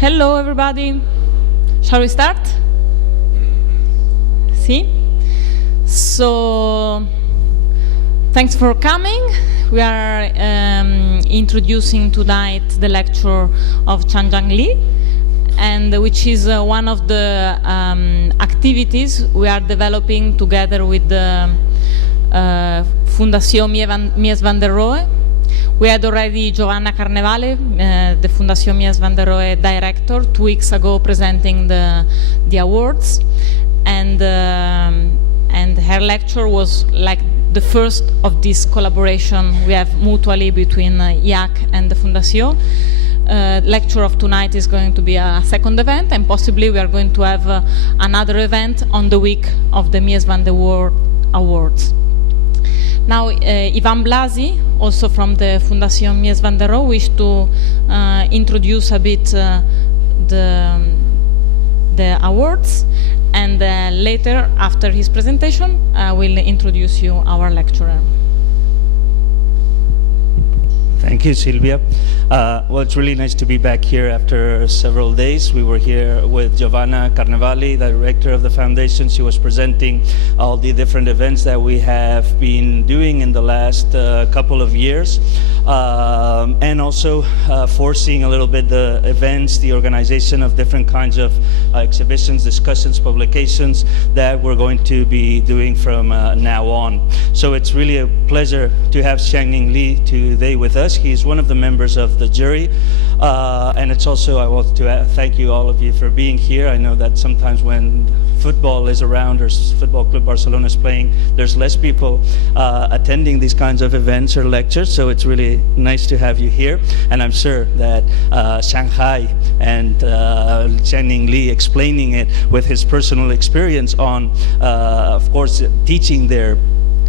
Hello, everybody. Shall we start? See? So, thanks for coming. We are introducing tonight the lecture of Li, and which is one of the activities we are developing together with the Fundación Mies van der Rohe. We had already Giovanna Carnevale, the Fundación Mies van der Rohe director, 2 weeks ago presenting the awards, and her lecture was like the first of this collaboration we have mutually between IAAC and the Fundación. Lecture of tonight is going to be a second event, and possibly we are going to have another event on the week of the Mies van der Rohe Awards. Now, Ivan Blasi, also from the Fundación Mies van der Rohe, wished to introduce a bit the awards, and later, after his presentation, I will introduce you our lecturer. Thank you, Silvia. Well, it's really nice to be back here after several days. We were here with Giovanna Carnevale, the director of the foundation. She was presenting all the different events that we have been doing in the last couple of years, and also foreseeing a little bit the events, the organization of different kinds of exhibitions, discussions, publications that we're going to be doing from now on. So it's really a pleasure to have Xiangning Li today with us. He's one of the members of the jury, and it's also, I want to thank you, all of you, for being here. I know that sometimes when football is around or Football Club Barcelona is playing, there's less people attending these kinds of events or lectures, so it's really nice to have you here. And I'm sure that Shanghai and Xiangning Li explaining it with his personal experience on, of course, teaching there,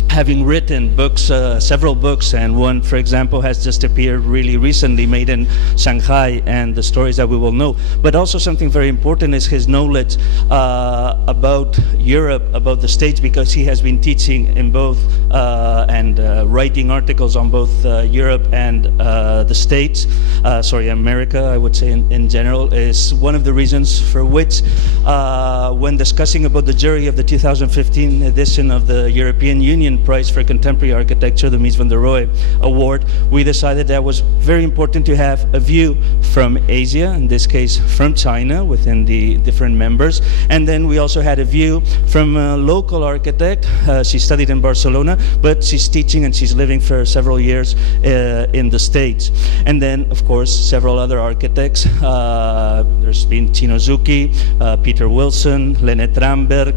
having written books, several books, and one, for example, has just appeared really recently, Made in Shanghai, and the stories that we will know. But also something very important is his knowledge about Europe, about the States, because he has been teaching in both and writing articles on both Europe and the States, America, I would say in general, is one of the reasons for which when discussing about the jury of the 2015 edition of the European Union Prize for Contemporary Architecture, the Mies van der Rohe Award, we decided that it was very important to have a view from Asia, in this case from China, within the different members. And then we also had a view from a local architect. She studied in Barcelona, but she's teaching and she's living for several years in the States. And then, of course, several other architects. There's been Chinozuki, Peter Wilson, Lene Tramberg,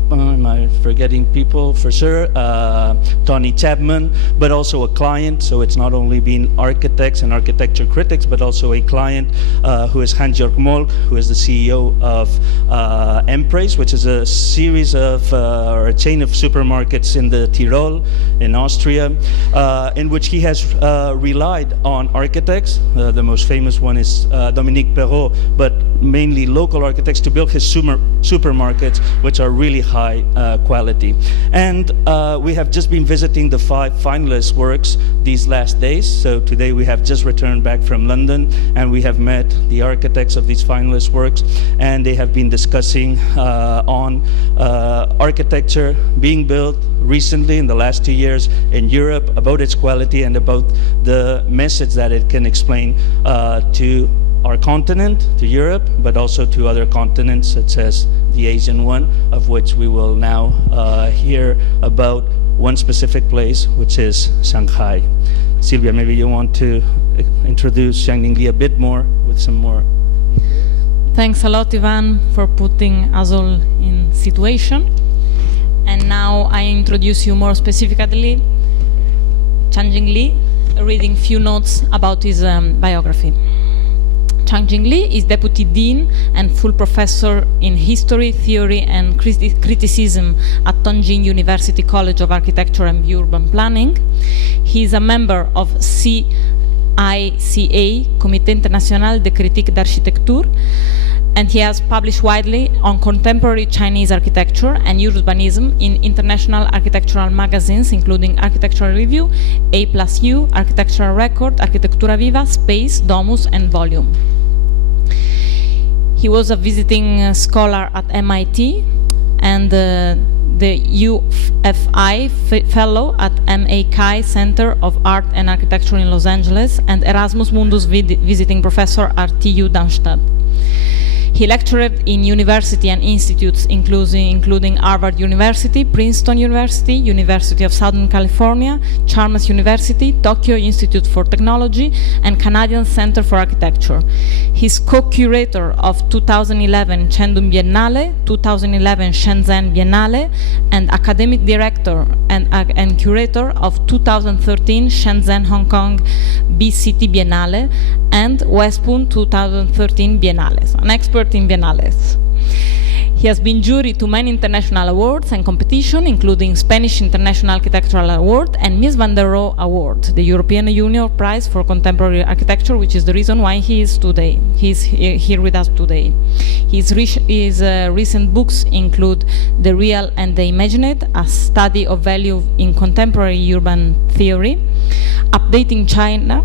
am I forgetting people for sure? Tony Chapman, but also a client, so it's not only been architects and architecture critics, but also a client who is Hans-Jörg Molk, who is the CEO of Empress, which is a series of, or a chain of supermarkets in the Tyrol, in Austria, in which he has relied on architects. The most famous one is Dominique Perrault, but mainly local architects to build his supermarkets, which are really high quality. And we have just been visiting the 5 finalist works these last days. So today we have just returned back from London, and we have met the architects of these finalist works, and they have been discussing on architecture being built recently in the last 2 years in Europe, about its quality and about the message that it can explain to our continent, to Europe, but also to other continents, such as the Asian one, of which we will now hear about one specific place, which is Shanghai. Silvia, maybe you want to introduce Xiangning Li a bit more with some more. Thanks a lot, Ivan, for putting us all in situation. And now I introduce you more specifically Xiangning Li, reading few notes about his biography. Xiangning Li is Deputy Dean and full professor in History, Theory and Criticism at Tongji University College of Architecture and Urban Planning. He is a member of CICA, Comité International de Critique d'Architecture, and he has published widely on contemporary Chinese architecture and urbanism in international architectural magazines, including Architectural Review, A+U, Architectural Record, Arquitectura Viva, Space, Domus, and Volume. He was a visiting scholar at MIT and the UFI Fellow at MAKI Center of Art and Architecture in Los Angeles and Erasmus Mundus visiting professor at TU Darmstadt. He lectured in university and institutes including Harvard University, Princeton University, University of Southern California, Chalmers University, Tokyo Institute for Technology, and Canadian Center for Architecture. He's co-curator of 2011 Shenzhen Biennale, 2011 Shenzhen Biennale, and academic director and curator of 2013 Shenzhen Hong Kong BCT Biennale and Westbound 2013 Biennale. So an expert in biennales. He has been jury to many international awards and competition, including Spanish International Architectural Award and Mies van der Rohe Award, the European Union Prize for Contemporary Architecture, which is the reason why he's here with us today. His recent books include The Real and the Imagined, a study of value in contemporary urban theory, Updating China,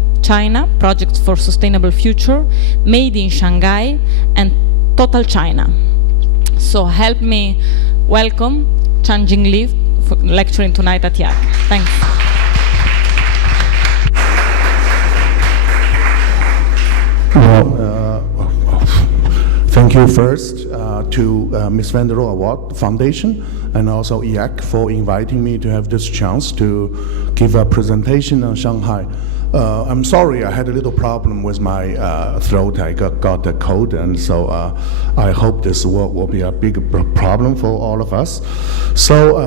Projects for Sustainable Future, Made in Shanghai, and Total China. So help me welcome Nanjing Li for lecturing tonight at IAAC. Thanks. Thank you first to Ms. van der Rohe Award Foundation and also IAAC for inviting me to have this chance to give a presentation on Shanghai. I'm sorry, I had a little problem with my throat. I got a cold, and so I hope this will be a big problem for all of us. So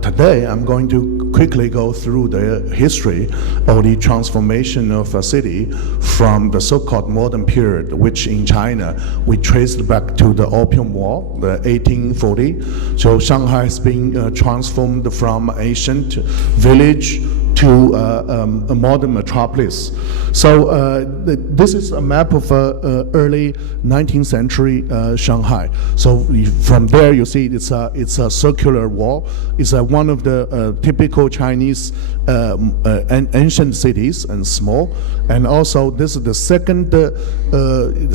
today I'm going to quickly go through the history of the transformation of a city from the so-called modern period, which in China we traced back to the Opium War, the 1840. So Shanghai has been transformed from ancient village to a modern metropolis. So this is a map of early 19th century Shanghai. So from there you see it's a circular wall. It's one of the typical Chinese ancient cities and small. And also this is the second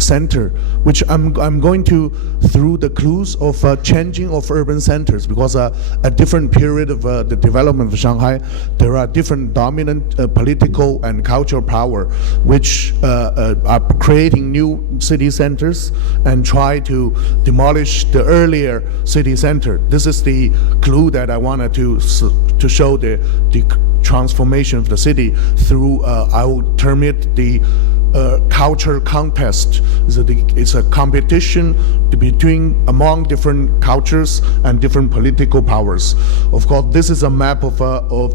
center, which I'm going to through the clues of changing of urban centers, because at different period of the development of Shanghai, there are different dominant political and cultural power which are creating new city centers and try to demolish the earlier city center. This is the clue that I wanted to show the transformation of the city through, I will term it the culture contest. It's a competition among different cultures and different political powers. Of course, this is a map of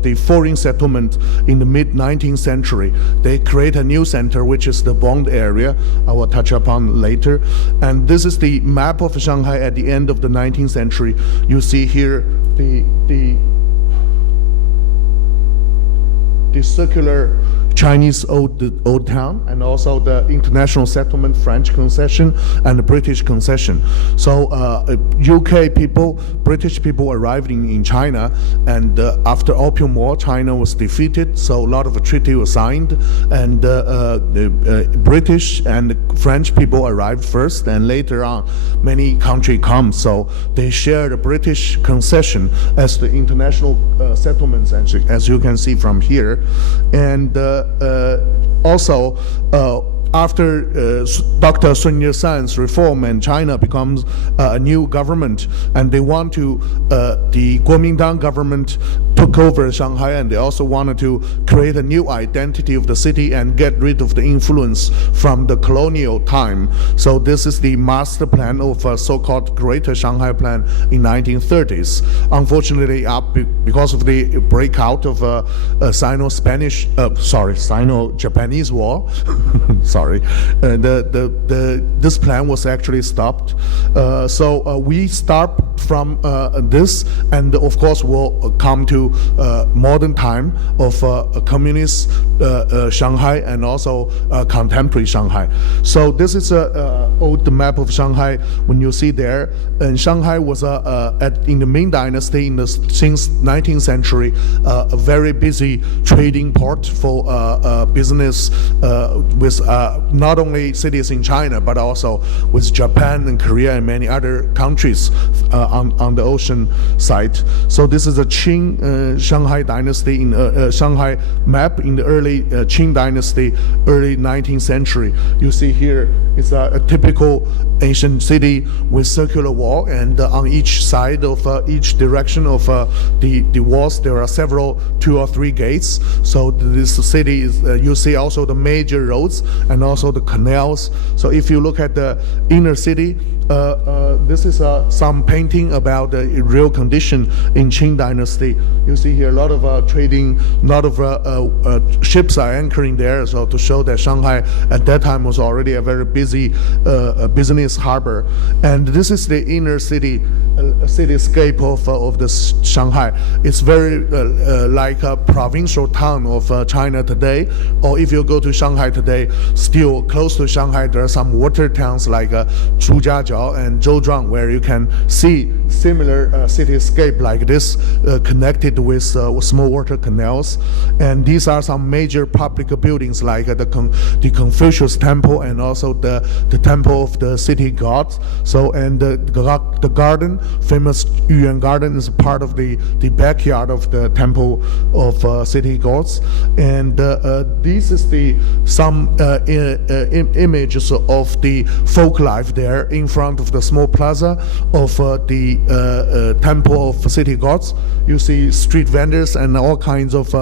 the foreign settlement in the mid-19th century. They create a new center, which is the Westbound Area. I will touch upon later. And this is the map of Shanghai at the end of the 19th century. You see here the circular Chinese old town, and also the international settlement, French concession, and the British concession. So UK people, British people arrived in China, and after Opium War, China was defeated, so a lot of a treaty was signed, and the British and the French people arrived first, and later on many countries come, so they share the British concession as the international settlements, as you can see from here. And also, after Dr. Sun Yat-sen's reform and China becomes a new government, and they want to, the Kuomintang government took over Shanghai, and they also wanted to create a new identity of the city and get rid of the influence from the colonial time. So this is the master plan of a so-called Greater Shanghai Plan in 1930s. Unfortunately, because of the breakout of Sino-Japanese War, sorry. This plan was actually stopped. So we start from this, and of course we'll come to modern time of communist Shanghai and also contemporary Shanghai. So this is a old map of Shanghai. When you see there, and Shanghai was in the Ming Dynasty in the since 19th century a very busy trading port for business with not only cities in China but also with Japan and Korea and many other countries on the ocean side. So this is a Qing Shanghai dynasty in Shanghai map in the early Qing dynasty, early 19th century. You see here it's a typical ancient city with circular wall, and on each side of each direction of the walls there are several 2 or 3 gates. So this city is you see also the major roads and also the canals. So if you look at the inner city, this is some painting about the real condition in Qing dynasty. You see here a lot of trading, a lot of ships are anchoring there, so to show that Shanghai at that time was already a very busy business harbor. And this is the inner city cityscape of the Shanghai. It's very like a provincial town of China today. Or if you go to Shanghai today, still close to Shanghai, there are some water towns like Zhujiajiao and Zhouzhuang, where you can see similar cityscape like this, connected with small water canals. And these are some major public buildings like the Confucius Temple and also the Temple of the City Gods. So and the garden, famous Yuan Garden, is part of the backyard of the Temple of City Gods. And this is some images of the folk life there in front of the small plaza of the Temple of City Gods. You see street vendors and all kinds of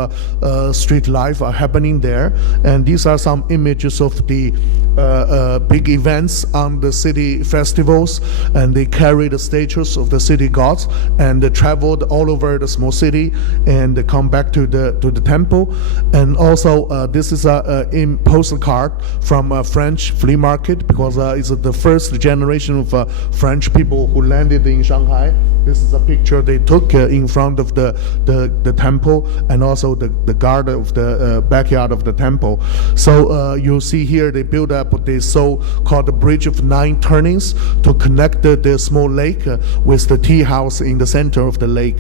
street life are happening there. And these are some images of the big events on the city festivals, and they carry the statues of the city gods and they traveled all over the small city and they come back to the temple. And also this is a postcard from a French flea market, because it's the first generation of French people who landed in Shanghai. This is a picture they took in front of the temple and also the garden of the backyard of the temple. So you see here they built up the so-called Bridge of 9 Turnings to connect the small lake with the tea house in the center of the lake.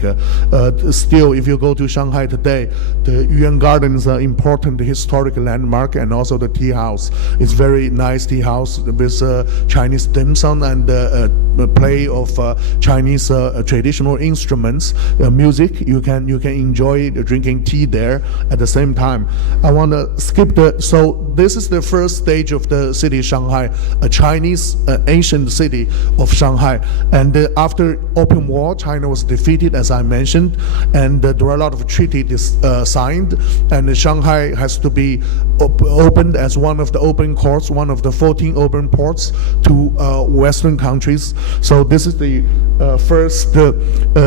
Still, if you go to Shanghai today, the Yuan Garden is an important historic landmark, and also the tea house is very nice tea house with Chinese dim sum and play of Chinese traditional instruments, music. You can enjoy drinking tea there at the same time. I want to skip so this is the first stage of the city Shanghai, a Chinese ancient city of Shanghai. And after Opium War, China was defeated, as I mentioned, and there were a lot of treaties signed, and Shanghai has to be opened as one of the open ports, one of the 14 open ports to Western countries. So this is the first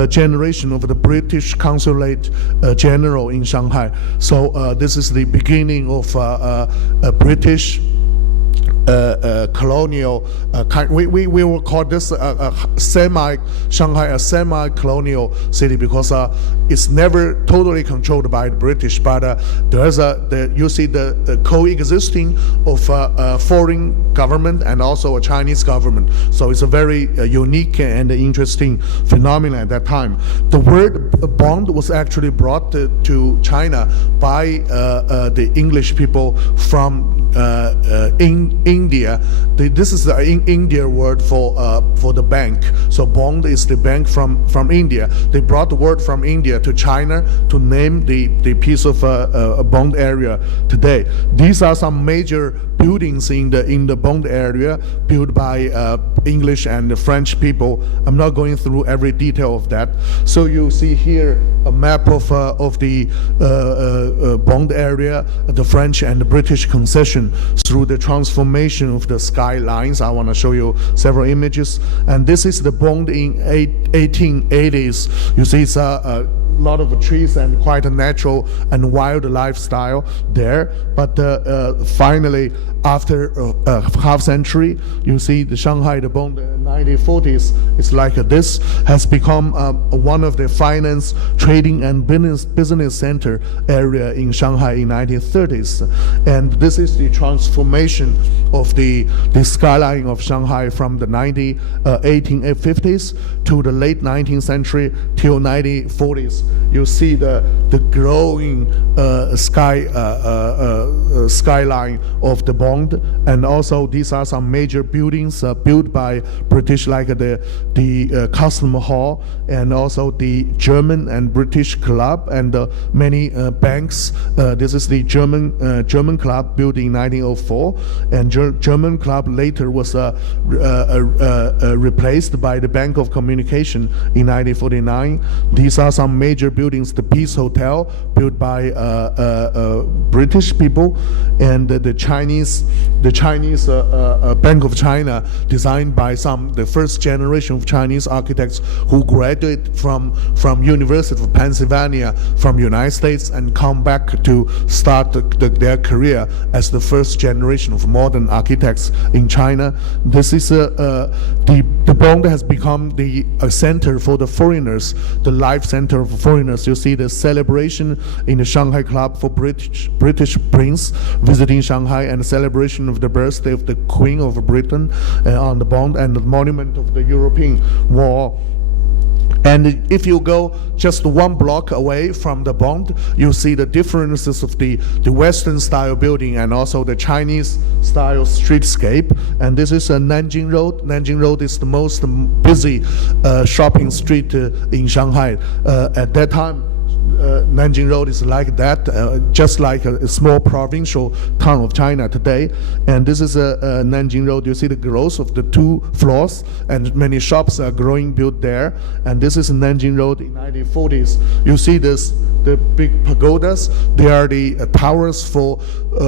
generation of the British consulate general in Shanghai. So this is the beginning of a British colonial we will call this Shanghai a semi-colonial city, because it's never totally controlled by the British, but there's you see the coexisting of foreign government and also a Chinese government. So it's a very unique and interesting phenomenon at that time. The word bond was actually brought to China by the English people from India. This is the India word for the bank. So bond is the bank from India. They brought the word from India to China to name the piece of bond area today. These are some major buildings in the bond area built by English and French people. I'm not going through every detail of that. So you see here a map of the bond area, the French and the British concession through the transformation of the skylines. I want to show you several images. And this is the bond in 1880s. You see it's a lot of trees and quite a natural and wild lifestyle there. But finally, after half century, you see the Shanghai, the Bund, 1940s, it's like this, has become one of the finance, trading, and business center area in Shanghai in 1930s. And this is the transformation of the skyline of Shanghai from the 1850s to the late 19th century till 1940s. You see the growing skyline of the Bund, and also these are some major buildings built by British, like the Custom Hall, and also the German and British club, and many banks. This is the German club built in 1904, and German club later was replaced by the Bank of Communication in 1949. These are some major buildings. The Peace Hotel, built by British people, and the Chinese Bank of China, designed by the first generation of Chinese architects who graduated from University of Pennsylvania from United States and come back to start their career as the first generation of modern architects in China. This is the Bund has become a center for the foreigners, the life center of foreigners. You see the celebration in the Shanghai Club for British Prince visiting Shanghai, and the celebration of the birthday of the Queen of Britain on the Bund, and the monument of the European War. And if you go just one block away from the Bund, you see the differences of the Western style building and also the Chinese style streetscape. And this is a Nanjing Road. Nanjing Road is the most busy shopping street in Shanghai. At that time, Nanjing Road is like that, just like a small provincial town of China today. And this is a Nanjing Road. You see the growth of the 2 floors, and many shops are built there. And this is Nanjing Road in 1940s. You see the big pagodas. They are the towers for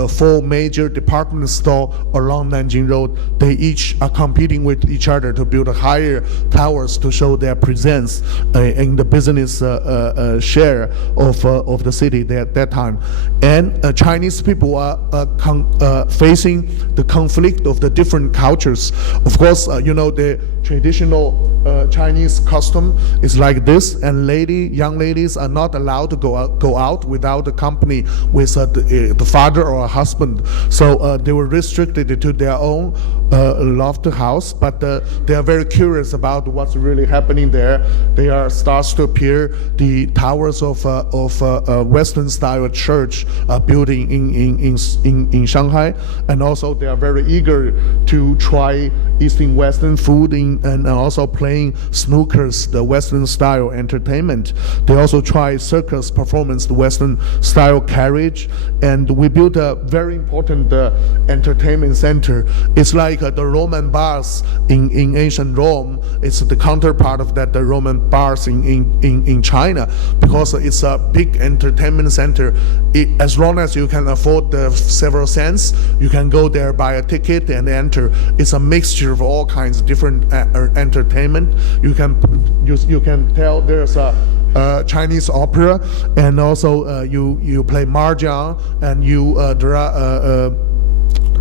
4 major department stores along Nanjing Road. They each are competing with each other to build higher towers to show their presence in the business share of the city at that time. And Chinese people are facing the conflict of the different cultures. Of course, the traditional Chinese custom is like this, and young ladies are not allowed to go out without the company with the father or a husband. So they were restricted to their own loft house, but they are very curious about what's really happening there. They starts to appear the towers of Western style church building in Shanghai, and also they are very eager to try Eastern Western food and also playing snookers, the Western style entertainment. They also try circus performance, the Western style carriage, and we built a very important entertainment center. It's like the Roman bars in ancient Rome. It's the counterpart of that, the Roman bars in China, because it's a big entertainment center. As long as you can afford the several cents, you can go there, buy a ticket, and enter. It's a mixture of all kinds of different entertainment. You can tell there's a Chinese opera, and also you play mahjong, and there are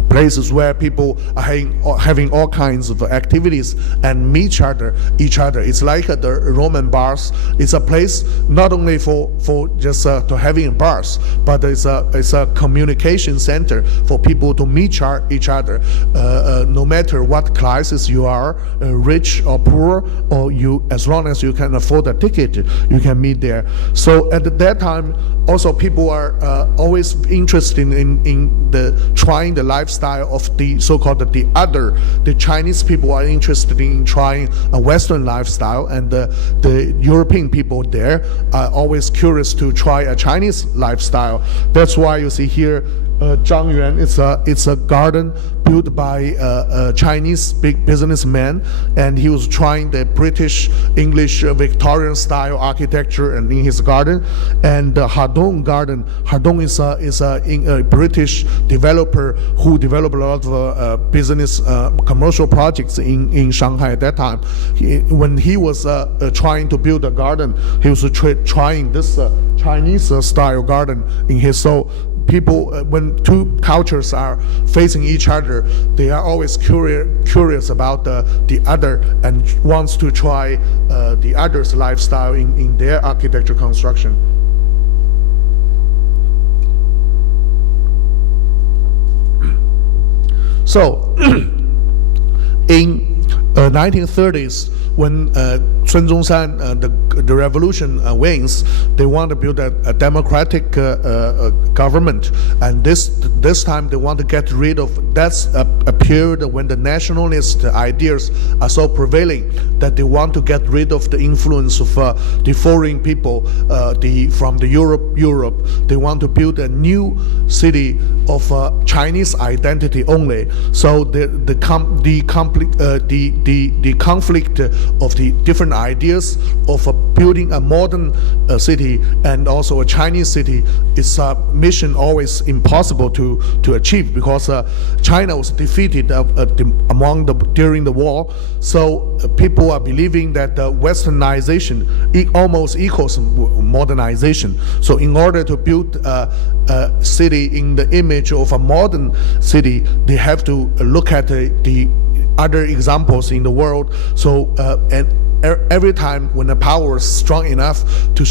places where people are having all kinds of activities and meet each other. It's like the Roman bars. It's a place not only for just to having bars, but it's a communication center for people to meet each other. No matter what classes you are, rich or poor, or as long as you can afford a ticket, you can meet there. So at that time, also people are always interested in trying the lifestyle of the so-called the other. The Chinese people are interested in trying a Western lifestyle, and the European people there are always curious to try a Chinese lifestyle. That's why you see here Zhang Yuan. It's a garden built by a Chinese big businessman, and he was trying the British English Victorian style architecture in his garden. And the Hadong garden. Hadong is a British developer who developed a lot of business commercial projects in Shanghai at that time. When he was trying to build a garden, he was trying this Chinese style garden in his. So people, when two cultures are facing each other, they are always curious about the other and wants to try the other's lifestyle in their architecture construction. So, in 1930s, when Sun Zhongshan, the revolution wins, they want to build a democratic government, and this time they want to get rid of. That's a period when the nationalist ideas are so prevailing that they want to get rid of the influence of the foreign people, from the Europe. They want to build a new city of Chinese identity only. So the conflict of the different ideas of building a modern city and also a Chinese city is a mission always impossible to achieve, because China was defeated during the war. So people are believing that westernization almost equals modernization. So in order to build a city in the image of a modern city, they have to look at the other examples in the world. So and every time when the power is strong enough to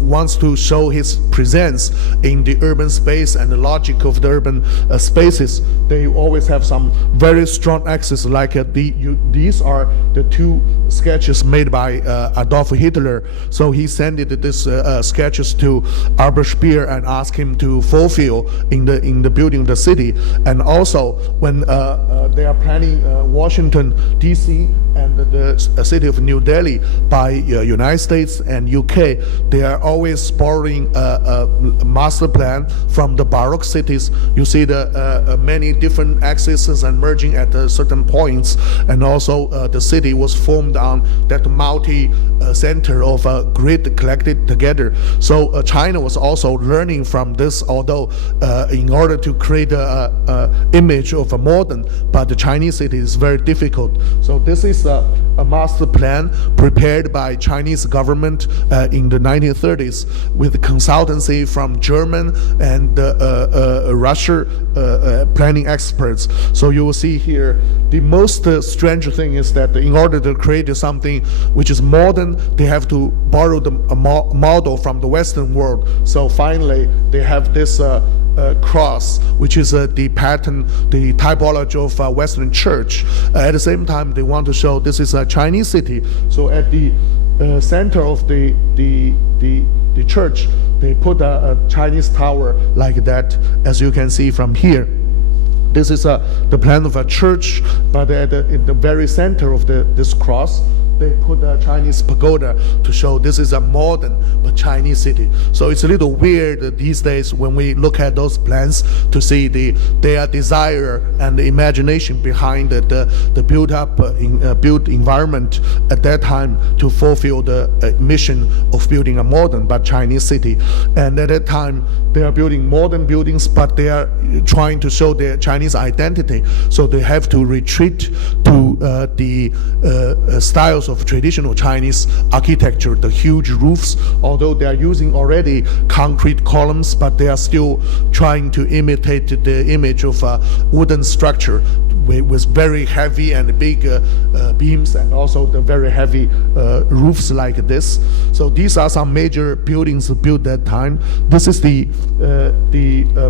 wants to show his presence in the urban space and the logic of the urban spaces, they always have some very strong axis. Like these are the two sketches made by Adolf Hitler. So he sent these sketches to Albert Speer and asked him to fulfill in the building of the city. And also when they are planning Washington D.C. and the city of New Delhi by United States and UK, they are always borrowing a master plan from the Baroque cities. You see the many different axes and merging at certain points, and also the city was formed on that multi-center of grid collected together. So China was also learning from this, although in order to create a image of a modern, but the Chinese city is very difficult. So this is a master plan prepared by Chinese government in the 1930s with consultancy from German and Russia planning experts. So you will see here the most strange thing is that in order to create something which is modern, they have to borrow the model from the Western world. So finally they have this cross, which is the pattern, the typology of Western church. At the same time, they want to show this is a Chinese city. So at the center of the church, they put a Chinese tower like that, as you can see from here. This is the plan of a church, but in the very center of this cross, they put a Chinese pagoda to show this is a modern but Chinese city. So it's a little weird these days when we look at those plans to see their desire and the imagination behind the built environment at that time to fulfill the mission of building a modern but Chinese city. And at that time, they are building modern buildings, but they are trying to show their Chinese identity. So they have to retreat to the styles of traditional Chinese architecture, the huge roofs, although they are using already concrete columns, but they are still trying to imitate the image of a wooden structure with very heavy and big beams, and also the very heavy roofs like this. So these are some major buildings built that time. This is the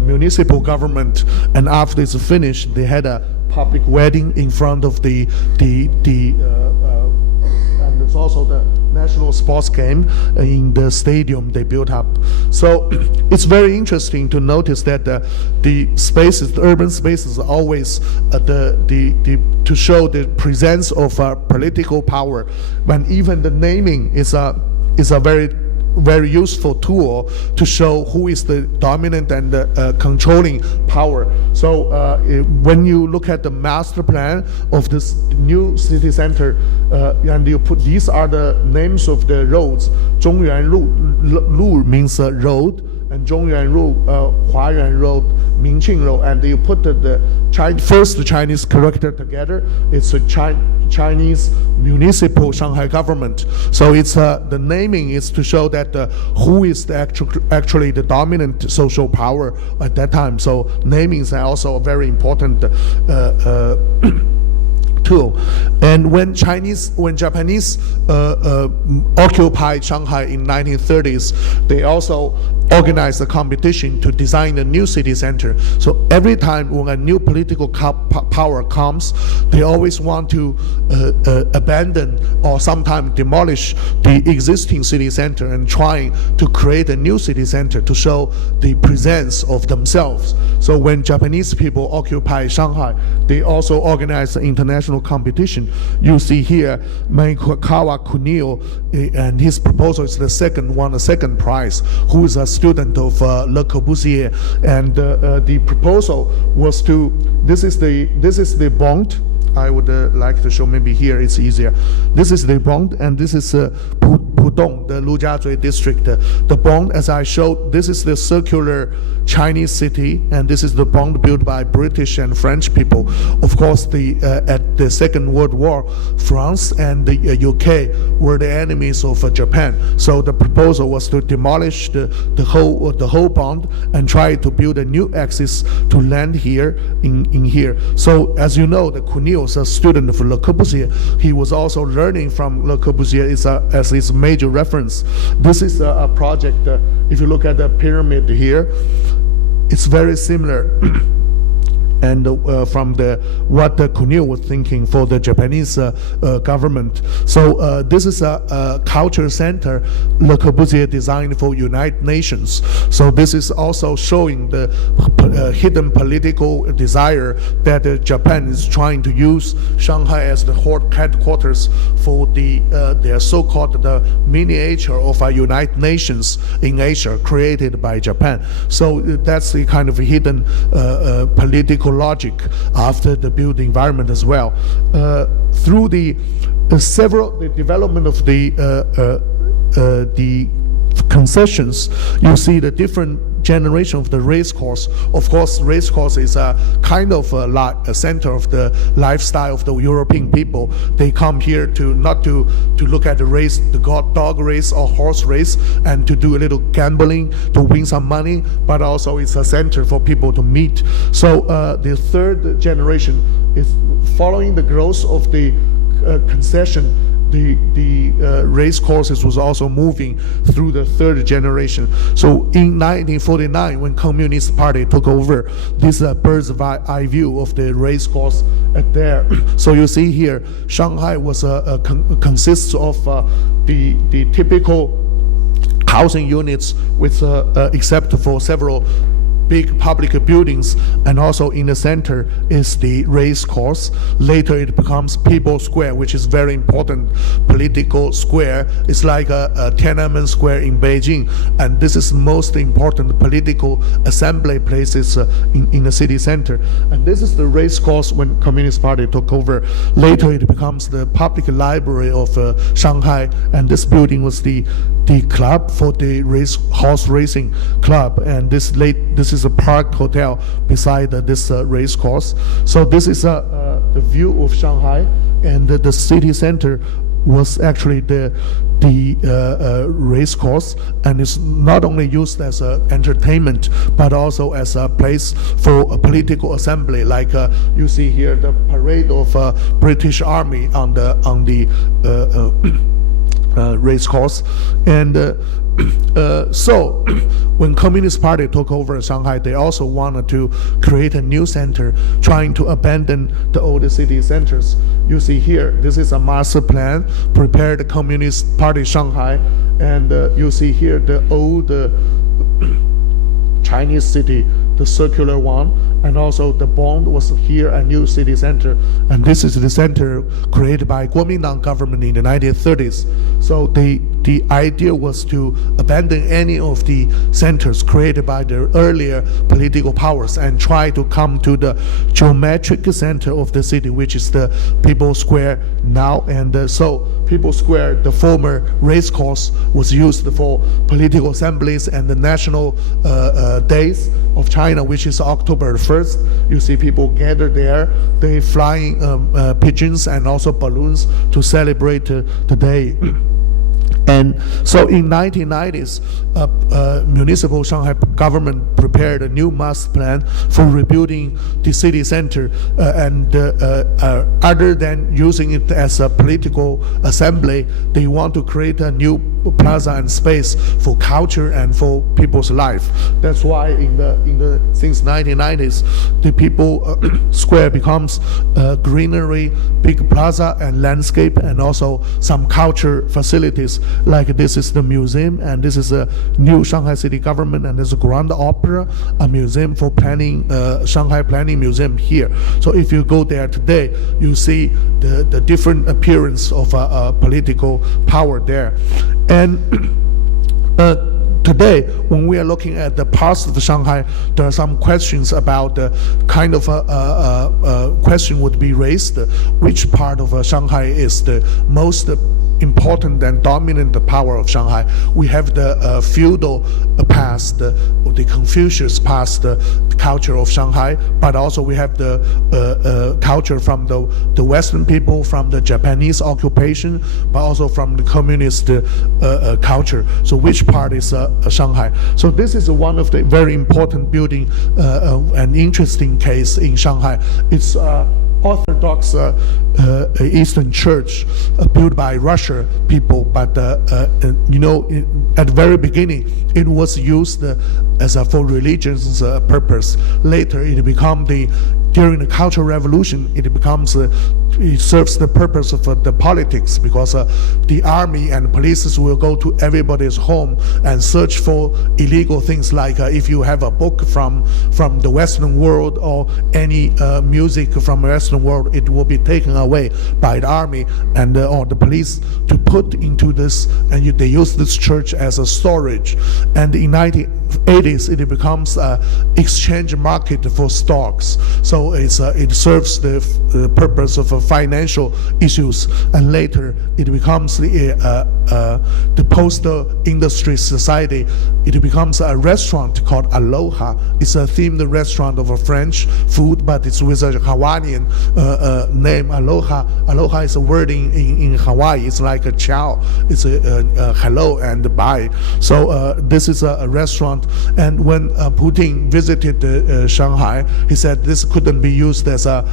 municipal government, and after it's finished, they had a public wedding in front of and it's also the national sports game in the stadium they built up. So it's very interesting to notice that the spaces, the urban spaces, are always to show the presence of political power, when even the naming is a very useful tool to show who is the dominant and controlling power. So when you look at the master plan of this new city center, and you put, these are the names of the roads. 中原路 means road, and Zhongyuan Road, Huayuan Road, Mingqing Road, and you put the first Chinese character together. It's a Chinese municipal Shanghai government. So it's the naming is to show that who is actually the dominant social power at that time. So naming is also a very important tool. And when Japanese occupied Shanghai in 1930s, they also organized a competition to design a new city center. So every time when a new political power comes, they always want to abandon or sometimes demolish the existing city center and trying to create a new city center to show the presence of themselves. So when Japanese people occupy Shanghai, they also organized an international competition. You see here, Maekawa Kunio, and his proposal is won the second prize, who is a student of Le Corbusier, and the proposal was to, this is the bond. I would like to show, maybe here it's easier. This is the bond, and this is Pudong, the Lujiazui district. The bond, as I showed, this is the circular Chinese city, and this is the bond built by British and French people. Of course, at the Second World War, France and the UK were the enemies of Japan. So the proposal was to demolish the whole bond and try to build a new axis to land here in here. So as you know, the Kunio is a student of Le Corbusier. He was also learning from Le Corbusier as his major reference. This is a project, if you look at the pyramid here, it's very similar and from what Kunio was thinking for the Japanese government. So this is a culture center Le Corbusier designed for United Nations. So this is also showing the hidden political desire that Japan is trying to use Shanghai as the headquarters for their so-called the miniature of a United Nations in Asia created by Japan. So that's the kind of hidden political logic after the built environment as well. Through the development of the concessions, you see the different generation of the race course. Of course, race course is a kind of a center of the lifestyle of the European people. They come here not to look at the race, the dog race or horse race, and to do a little gambling to win some money, but also it's a center for people to meet. So the third generation is following the growth of the concession. The race courses was also moving through the third generation. So in 1949, when Communist Party took over, this is a bird's eye view of the race course at there. So you see here, Shanghai was consists of the typical housing units with except for several big public buildings, and also in the center is the race course. Later it becomes People Square, which is very important political square. It's like a Tiananmen Square in Beijing, and this is the most important political assembly places in the city center. And this is the race course when Communist Party took over. Later it becomes the public library of Shanghai, and this building was the club for the horse racing club, and this is a park hotel beside this race course. So this is the view of Shanghai, and the city center was actually the race course, and it's not only used as entertainment but also as a place for a political assembly. Like you see here, the parade of British Army on the race course. And so when Communist Party took over Shanghai, they also wanted to create a new center, trying to abandon the old city centers. You see here, this is a master plan prepared Communist Party Shanghai, and you see here the old Chinese city, the circular one, and also the bond was here, a new city center. And this is the center created by Kuomintang government in the 1930s. So the idea was to abandon any of the centers created by the earlier political powers and try to come to the geometric center of the city, which is the People's Square now. And so People's Square, the former race course, was used for political assemblies and the national days of China, which is October 1st. You see people gather there, they flying pigeons and also balloons to celebrate the day. And so in 1990s, municipal Shanghai government prepared a new master plan for rebuilding the city center, and other than using it as a political assembly, they want to create a new plaza and space for culture and for people's life. That's why since 1990s, the People Square becomes greenery, big plaza and landscape, and also some culture facilities. Like this is the museum, and this is a new Shanghai city government, and there's a Grand Opera, a museum for planning, Shanghai Planning Museum here. So if you go there today, you see the different appearance of political power there. And today, when we are looking at the past of Shanghai, there are some questions about the kind of question would be raised. Which part of Shanghai is the most important and dominant power of Shanghai? We have the feudal past, the Confucius past, the culture of Shanghai, but also we have the culture from the Western people, from the Japanese occupation, but also from the communist culture. So which part is Shanghai? So this is one of the very important building, an interesting case in Shanghai. It's Orthodox Eastern Church built by Russia people, but at the very beginning it was used as for religious purpose. Later it became during the Cultural Revolution, it serves the purpose of the politics, because the army and police will go to everybody's home and search for illegal things, like if you have a book from the Western world or any music from the Western world, it will be taken away by the army and or the police to put into this, and they use this church as a storage. And in 1980s, it becomes an exchange market for stocks. So it serves the purpose of financial issues, and later it becomes the postal industry society. It becomes a restaurant called Aloha. It's a themed restaurant of a French food, but it's with a Hawaiian name, Aloha. Aloha is a word in Hawaii. It's like a ciao. It's a hello and bye. So this is a restaurant. And when Putin visited Shanghai, he said this couldn't be used as a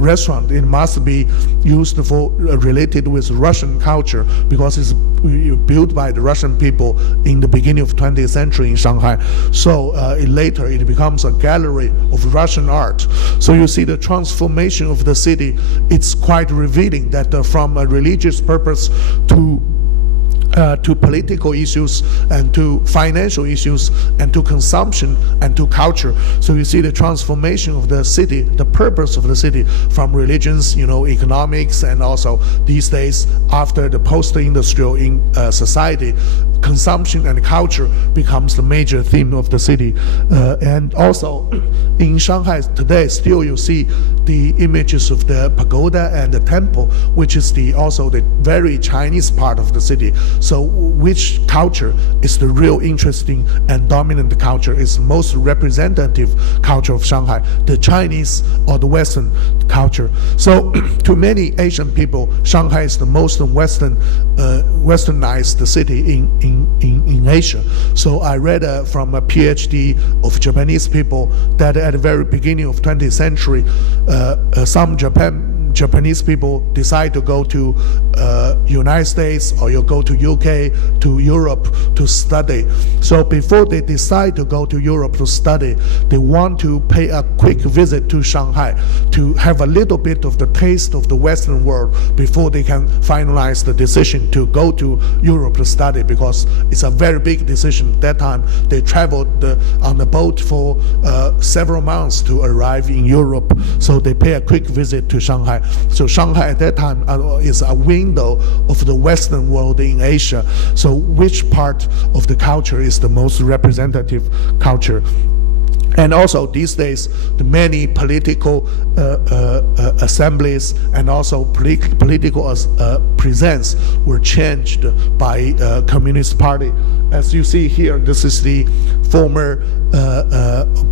restaurant. It must be used for related with Russian culture, because it's built by the Russian people in the beginning of 20th century in Shanghai. So later it becomes a gallery of Russian art. So you see the transformation of the city. It's quite revealing that from a religious purpose to political issues and to financial issues and to consumption and to culture. So you see the transformation of the city, the purpose of the city, from religions, economics, and also these days after the post-industrial society, consumption and culture becomes the major theme of the city. And also in Shanghai today, still you see the images of the pagoda and the temple, which is also the very Chinese part of the city. So which culture is the real interesting and dominant culture, is most representative culture of Shanghai, the Chinese or the Western culture? So to many Asian people, Shanghai is the most westernized city in Asia. So I read from a PhD of Japanese people that at the very beginning of 20th century, some Japanese people decide to go to United States, or you go to UK, to Europe to study. So before they decide to go to Europe to study, they want to pay a quick visit to Shanghai to have a little bit of the taste of the Western world before they can finalize the decision to go to Europe to study, because it's a very big decision. That time they traveled on the boat for several months to arrive in Europe. So they pay a quick visit to Shanghai. So Shanghai at that time is a window of the Western world in Asia. So which part of the culture is the most representative culture? And also these days, the many political assemblies and also political presence were changed by Communist Party. As you see here, this is the former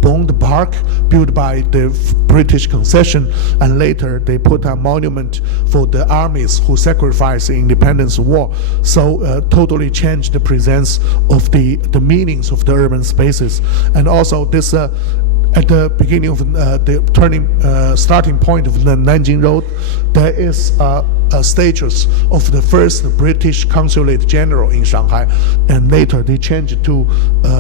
Bond Park built by the British concession, and later they put a monument for the armies who sacrificed in Independence War. So totally changed the presence of the meanings of the urban spaces. And also this at the beginning of the starting point of the Nanjing Road, there is statues of the first British Consulate General in Shanghai, and later they changed to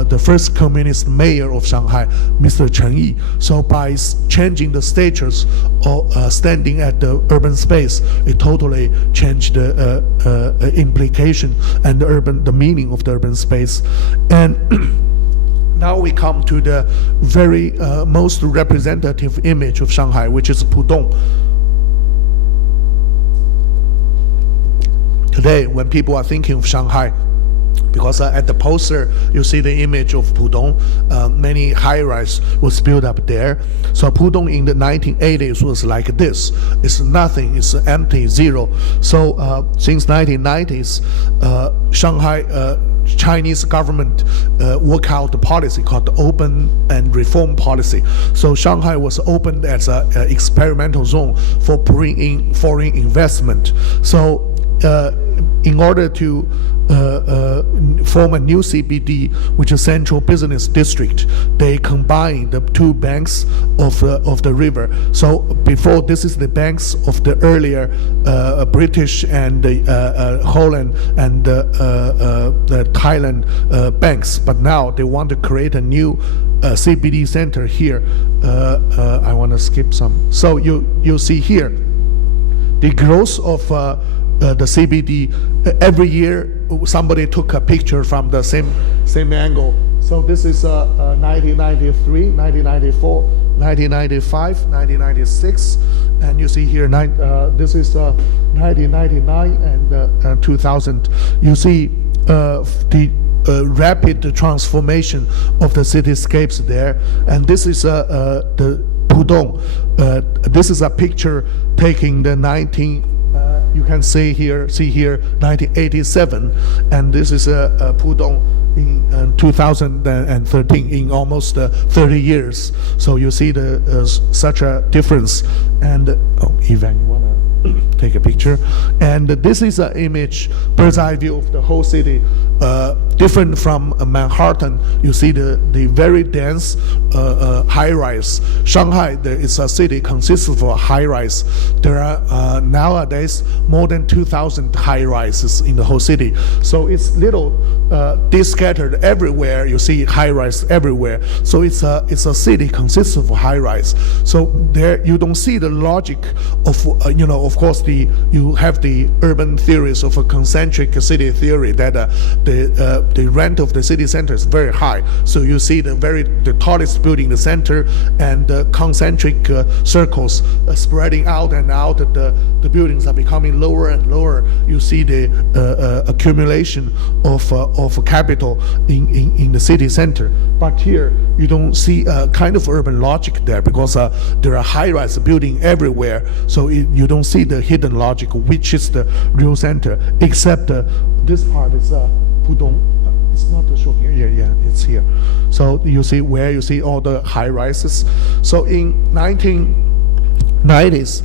the first communist mayor of Shanghai, Mr. Ching. So by changing the statues or standing at the urban space, it totally changed the implication and the meaning of the urban space. And now we come to the very most representative image of Shanghai, which is Pudong. Today, when people are thinking of Shanghai, because at the poster you see the image of Pudong, many high-rise was built up there. So Pudong in the 1980s was like this. It's nothing, it's empty, zero. So since 1990s, Shanghai Chinese government work out the policy called the open and reform policy. So Shanghai was opened as an experimental zone for bringing in foreign investment. So in order to form a new CBD, which is Central Business District, they combine the two banks of the river. So before, this is the banks of the earlier British and Holland and the Thailand banks, but now they want to create a new CBD center here. I want to skip some. So you see here the growth of the CBD. Every year somebody took a picture from the same angle. So this is 1993, 1994, 1995, 1996, and you see here this is 1999 and 2000. You see the rapid transformation of the cityscapes there, and this is the Pudong. This is a picture taking the you can see here 1987, and this is a Pudong in 2013, in almost 30 years. So you see such a difference. And Ivan, you wanna take a picture? And this is an image, bird's eye view of the whole city. Different from Manhattan, you see the very dense high-rise. Shanghai, it's a city consists of a high-rise. There are nowadays more than 2,000 high-rises in the whole city. So it's little scattered everywhere. You see high-rise everywhere. So it's a city consists of high-rise. So there you don't see the logic of of course you have the urban theories of a concentric city theory that the rent of the city center is very high. So you see the tallest building in the center, and the concentric circles spreading out and out. The buildings are becoming lower and lower. You see the accumulation of capital in the city center. But here you don't see a kind of urban logic there, because there are high-rise building everywhere. So you don't see the hidden logic, which is the real center, except this part is Pudong. It's not shown here. Yeah, it's here. So you see where you see all the high rises. So in 1990s,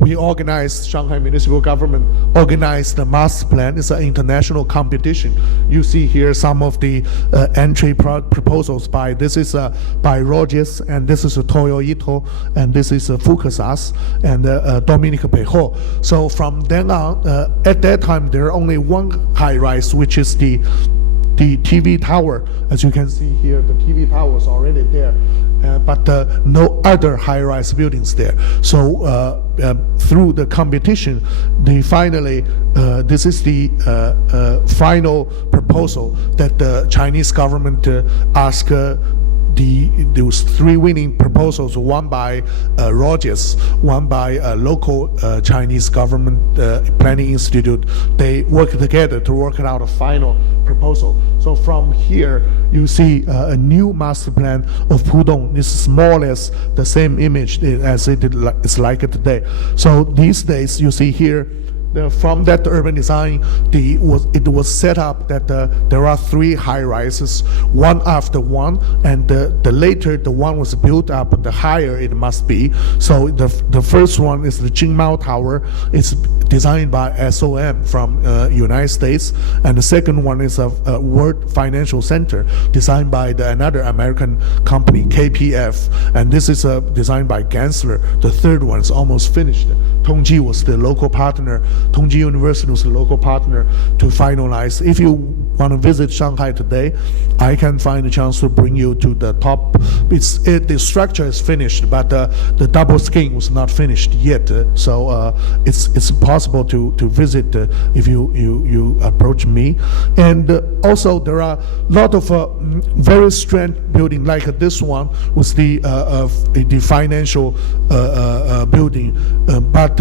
we organized, Shanghai municipal government organized the master plan. It's an international competition. You see here some of the entry proposals this is by Rogers, and this is Toyo Ito, and this is Fukusas, and Dominic Beho. So from then on, at that time, there are only one high rise, which is the TV tower. As you can see here, the TV tower is already there, but no other high-rise buildings there. So through the competition, this is the final proposal that the Chinese government asked there was 3 winning proposals, one by Rogers, one by a local Chinese government planning institute. They worked together to work out a final proposal. So from here, you see a new master plan of Pudong. This is more or less the same image as it's like today. So these days, you see here, from that urban design, it was set up that there are 3 high-rises, one after one, and the later the one was built up, the higher it must be. So the first one is the Jingmao Tower. It's designed by SOM from United States, and the second one is a World Financial Center designed by another American company, KPF, and this is designed by Gensler. The third one is almost finished. Tongji was the local partner. Tongji University was the local partner to finalize. If you want to visit Shanghai today, I can find a chance to bring you to the top. The structure is finished, but the double skin was not finished yet. So it's possible to visit if you approach me. And also there are a lot of very strange building, like this one was the financial building. But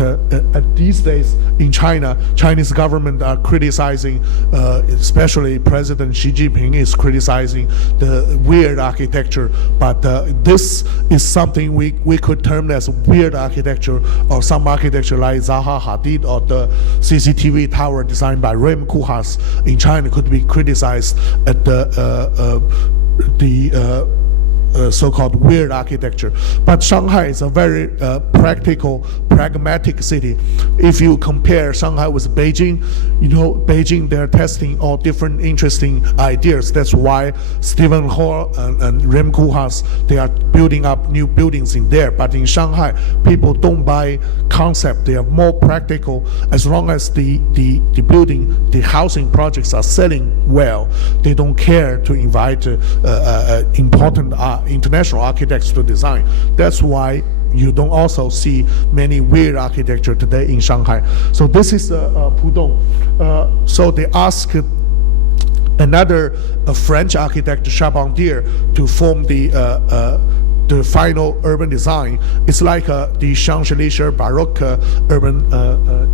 these days in China, Chinese government are criticizing, especially President Xi Jinping is criticizing the weird architecture. But this is something we could term as weird architecture, or some architecture like Zaha Hadid or the CCTV tower designed by Rem Koolhaas in China could be criticized at the so-called weird architecture. But Shanghai is a very practical, pragmatic city. If you compare Shanghai with Beijing, Beijing, they're testing all different interesting ideas. That's why Stephen Hall and Rem Koolhaas, they are building up new buildings in there. But in Shanghai, people don't buy concept. They are more practical. As long as the building, the housing projects are selling well, they don't care to invite important international architects to design. That's why you don't also see many weird architecture today in Shanghai. So this is Pudong. So they asked another French architect, Chabandier, to form the final urban design. It's like the Champs-Élysées Baroque urban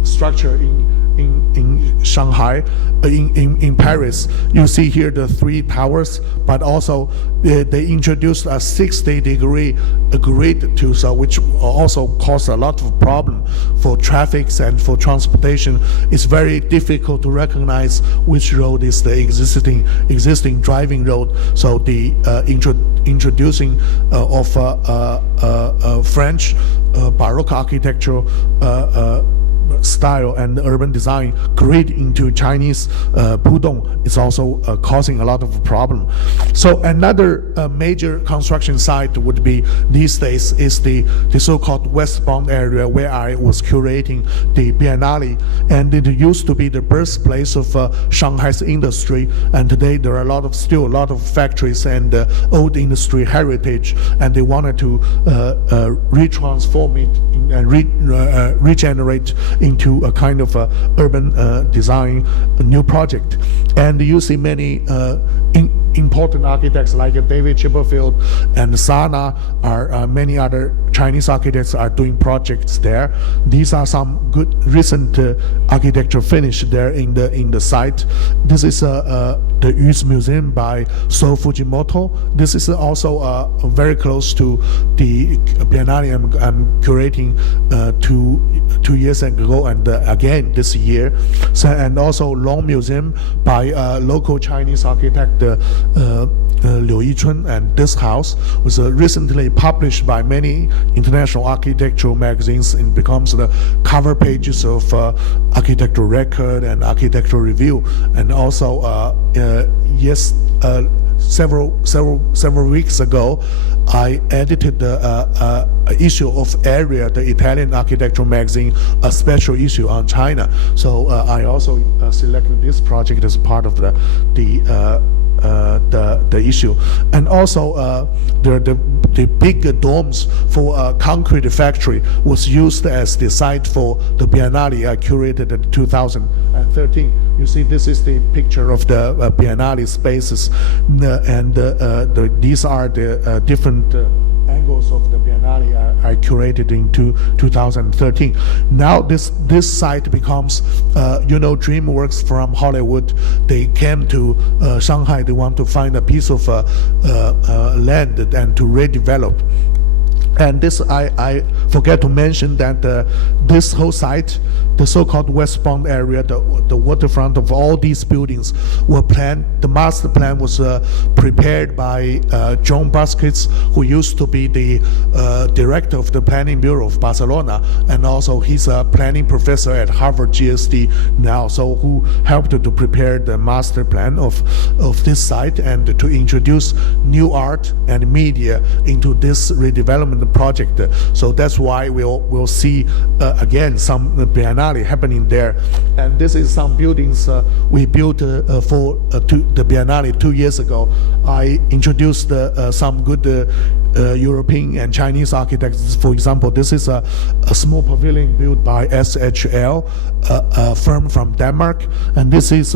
structure in Shanghai, in Paris. You see here the 3 towers, but also they introduced a 60-degree grid too, so which also caused a lot of problem for traffic and for transportation. It's very difficult to recognize which road is the existing driving road. So the introducing of French Baroque architectural style and urban design grid into Chinese Pudong is also causing a lot of problem. So another major construction site would be these days is the so-called Westbound Area, where I was curating the Biennale, and it used to be the birthplace of Shanghai's industry, and today there are still a lot of factories and old industry heritage, and they wanted to retransform it and regenerate into a kind of urban design new project. And you see many important architects like David Chipperfield and Sana, many other Chinese architects are doing projects there. These are some good recent architecture finish there in the site. This is the Youth Museum by So Fujimoto. This is also very close to the Biennale I'm curating 2 years ago and again this year. So, and also Long Museum by local Chinese architect Liu Yichun, and this house was recently published by many international architectural magazines and becomes the cover pages of Architectural Record and Architectural Review. And also several weeks ago, I edited the issue of Area, the Italian architectural magazine, a special issue on China. So I also selected this project as part of the issue. And also the the big domes for a concrete factory was used as the site for the Biennale I curated in 2013. You see, this is the picture of the Biennale spaces, and these are the different angles of the Biennale I curated in 2013. Now this site becomes, DreamWorks from Hollywood. They came to Shanghai. They want to find a piece of land and to redevelop. And this, I forget to mention that this whole site, the so-called Westbound Area, the waterfront of all these buildings were planned. The master plan was prepared by John Busquets, who used to be the director of the Planning Bureau of Barcelona, and also he's a planning professor at Harvard GSD now, so who helped to prepare the master plan of this site and to introduce new art and media into this redevelopment project. So that's why we'll see again some Biennale happening there. And this is some buildings we built for the Biennale 2 years ago. I introduced some good European and Chinese architects. For example, this is a small pavilion built by SHL, a firm from Denmark, and this is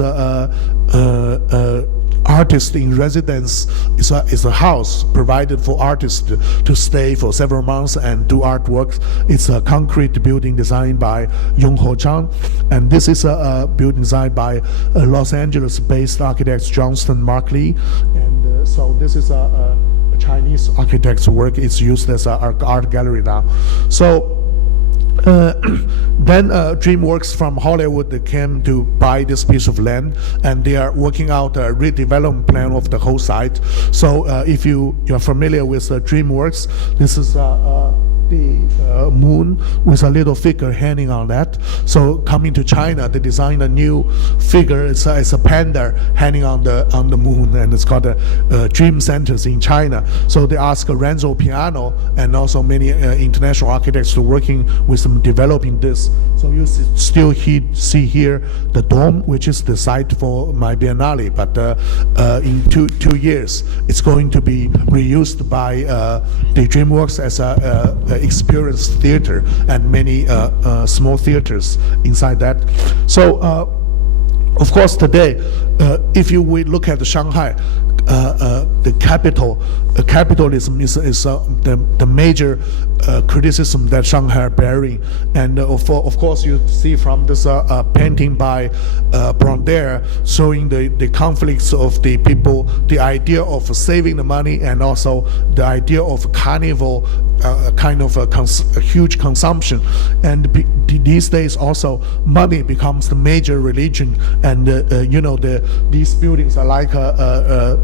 artist in residence. Is a house provided for artists to stay for several months and do artwork. It's a concrete building designed by Yong Ho Chang, and this is a building designed by Los Angeles-based architect Johnston Mark Lee, and so this is a Chinese architect's work. It's used as an art gallery now. So then DreamWorks from Hollywood came to buy this piece of land, and they are working out a redevelopment plan of the whole site. So if you're familiar with DreamWorks, this is the moon with a little figure hanging on that. So coming to China, they designed a new figure. It's a panda hanging on the moon, and it's called Dream Centers in China. So they asked Renzo Piano and also many international architects to working with them developing this. So you still see here the dome, which is the site for my Biennale, but in two years it's going to be reused by the DreamWorks as a experience theater and many small theaters inside that. So of course today, if we look at Shanghai, the capital, capitalism is the major criticism that Shanghai are bearing, and of course you see from this painting by Blondier showing the conflicts of the people, the idea of saving the money and also the idea of carnival kind of a huge consumption, and these days also money becomes the major religion, and these buildings are like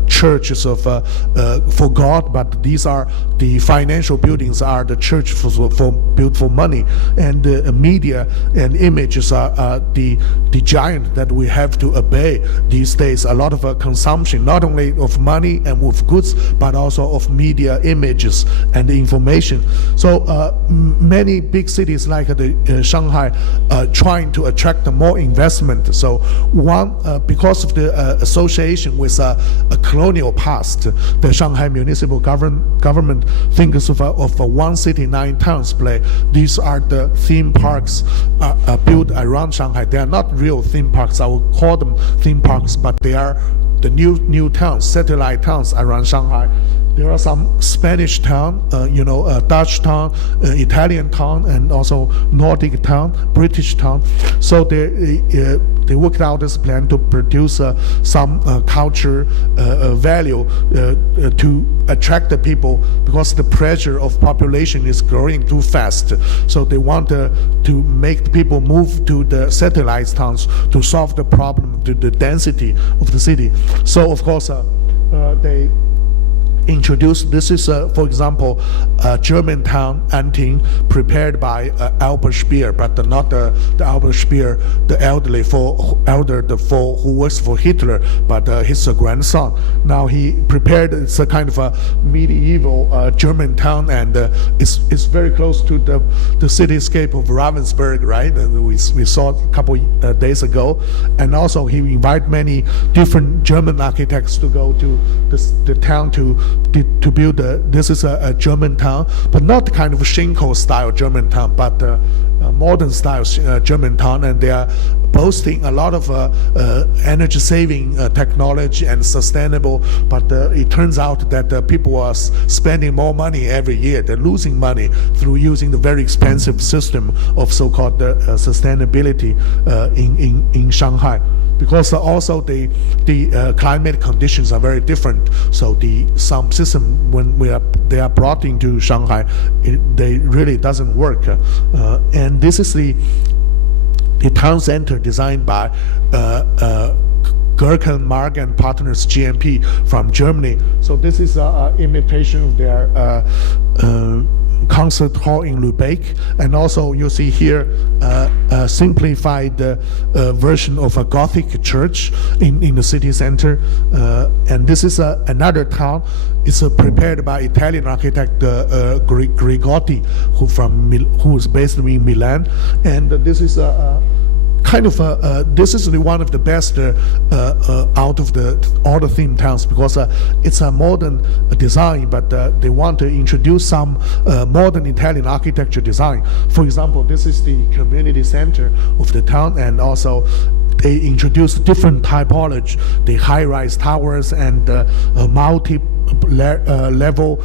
churches of for God, but these are the financial buildings are the church built for money, and media and images are the giant that we have to obey these days. A lot of consumption, not only of money and of goods, but also of media, images, and information. So many big cities like Shanghai trying to attract more investment. So because of the association with a colonial past, the Shanghai municipal government thinks of a one city, 9 towns play. These are the theme parks built around Shanghai. They are not real theme parks. I will call them theme parks, but they are the new towns, satellite towns around Shanghai. There are some Spanish town, Dutch town, Italian town, and also Nordic town, British town. So they worked out this plan to produce some culture value to attract the people, because the pressure of population is growing too fast. So they want to make the people move to the satellite towns to solve the problem, to the density of the city. So of course they introduced, this is for example German town Anting, prepared by Albert Speer, but not the Albert Speer, the elder who works for Hitler, but his grandson. Now he prepared, it's a kind of a medieval German town, and it's very close to the cityscape of Ravensburg, right? We saw a couple days ago. And also he invited many different German architects to go to the town to build this is a German town, but not the kind of Shinko style German town, but a modern style German town, and they are boasting a lot of energy saving technology and sustainable, but it turns out that people are spending more money every year. They're losing money through using the very expensive system of so-called sustainability in Shanghai. Because also the climate conditions are very different. So some system when they are brought into Shanghai, they really doesn't work. And this is the town center designed by Gherkin, Mark and Partners GMP from Germany. So this is an imitation of their concert hall in Lübeck, and also you see here a simplified version of a Gothic church in the city center. And this is another town. It's prepared by Italian architect Grigotti, who is based in Milan, and this is kind of this is one of the best out of all the theme towns, because it's a modern design, but they want to introduce some modern Italian architecture design. For example, this is the community center of the town, and also they introduced different typology, the high-rise towers and multi-level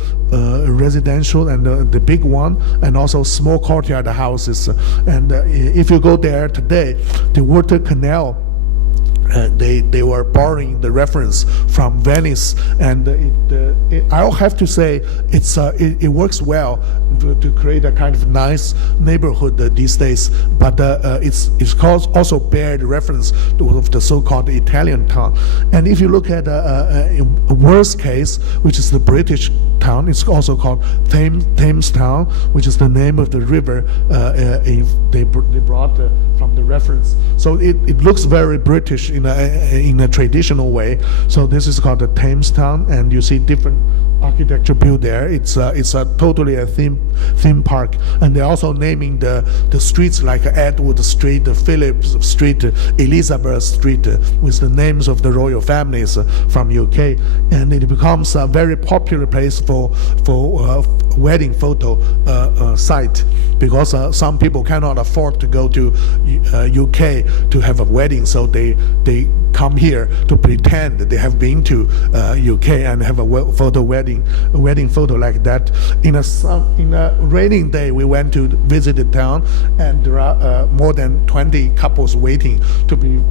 residential, and the big one, and also small courtyard houses. And if you go there today, the water canal, they were borrowing the reference from Venice, and I'll have to say it works well to create a kind of nice neighborhood these days. But it's also bear the reference of the so-called Italian town. And if you look at a worst case, which is the British town, it's also called Thames Town, which is the name of the river they brought from the reference. So it looks very British in a traditional way. So this is called the Thames Town, and you see different architecture built there. It's a totally a theme park, and they're also naming the streets like Edward Street, Phillips Street, Elizabeth Street, with the names of the royal families from UK, and it becomes a very popular place for wedding photo site, because some people cannot afford to go to UK to have a wedding, so they come here to pretend that they have been to UK and have a wedding photo like that. In a raining day, we went to visit the town, and there are more than 20 couples waiting to be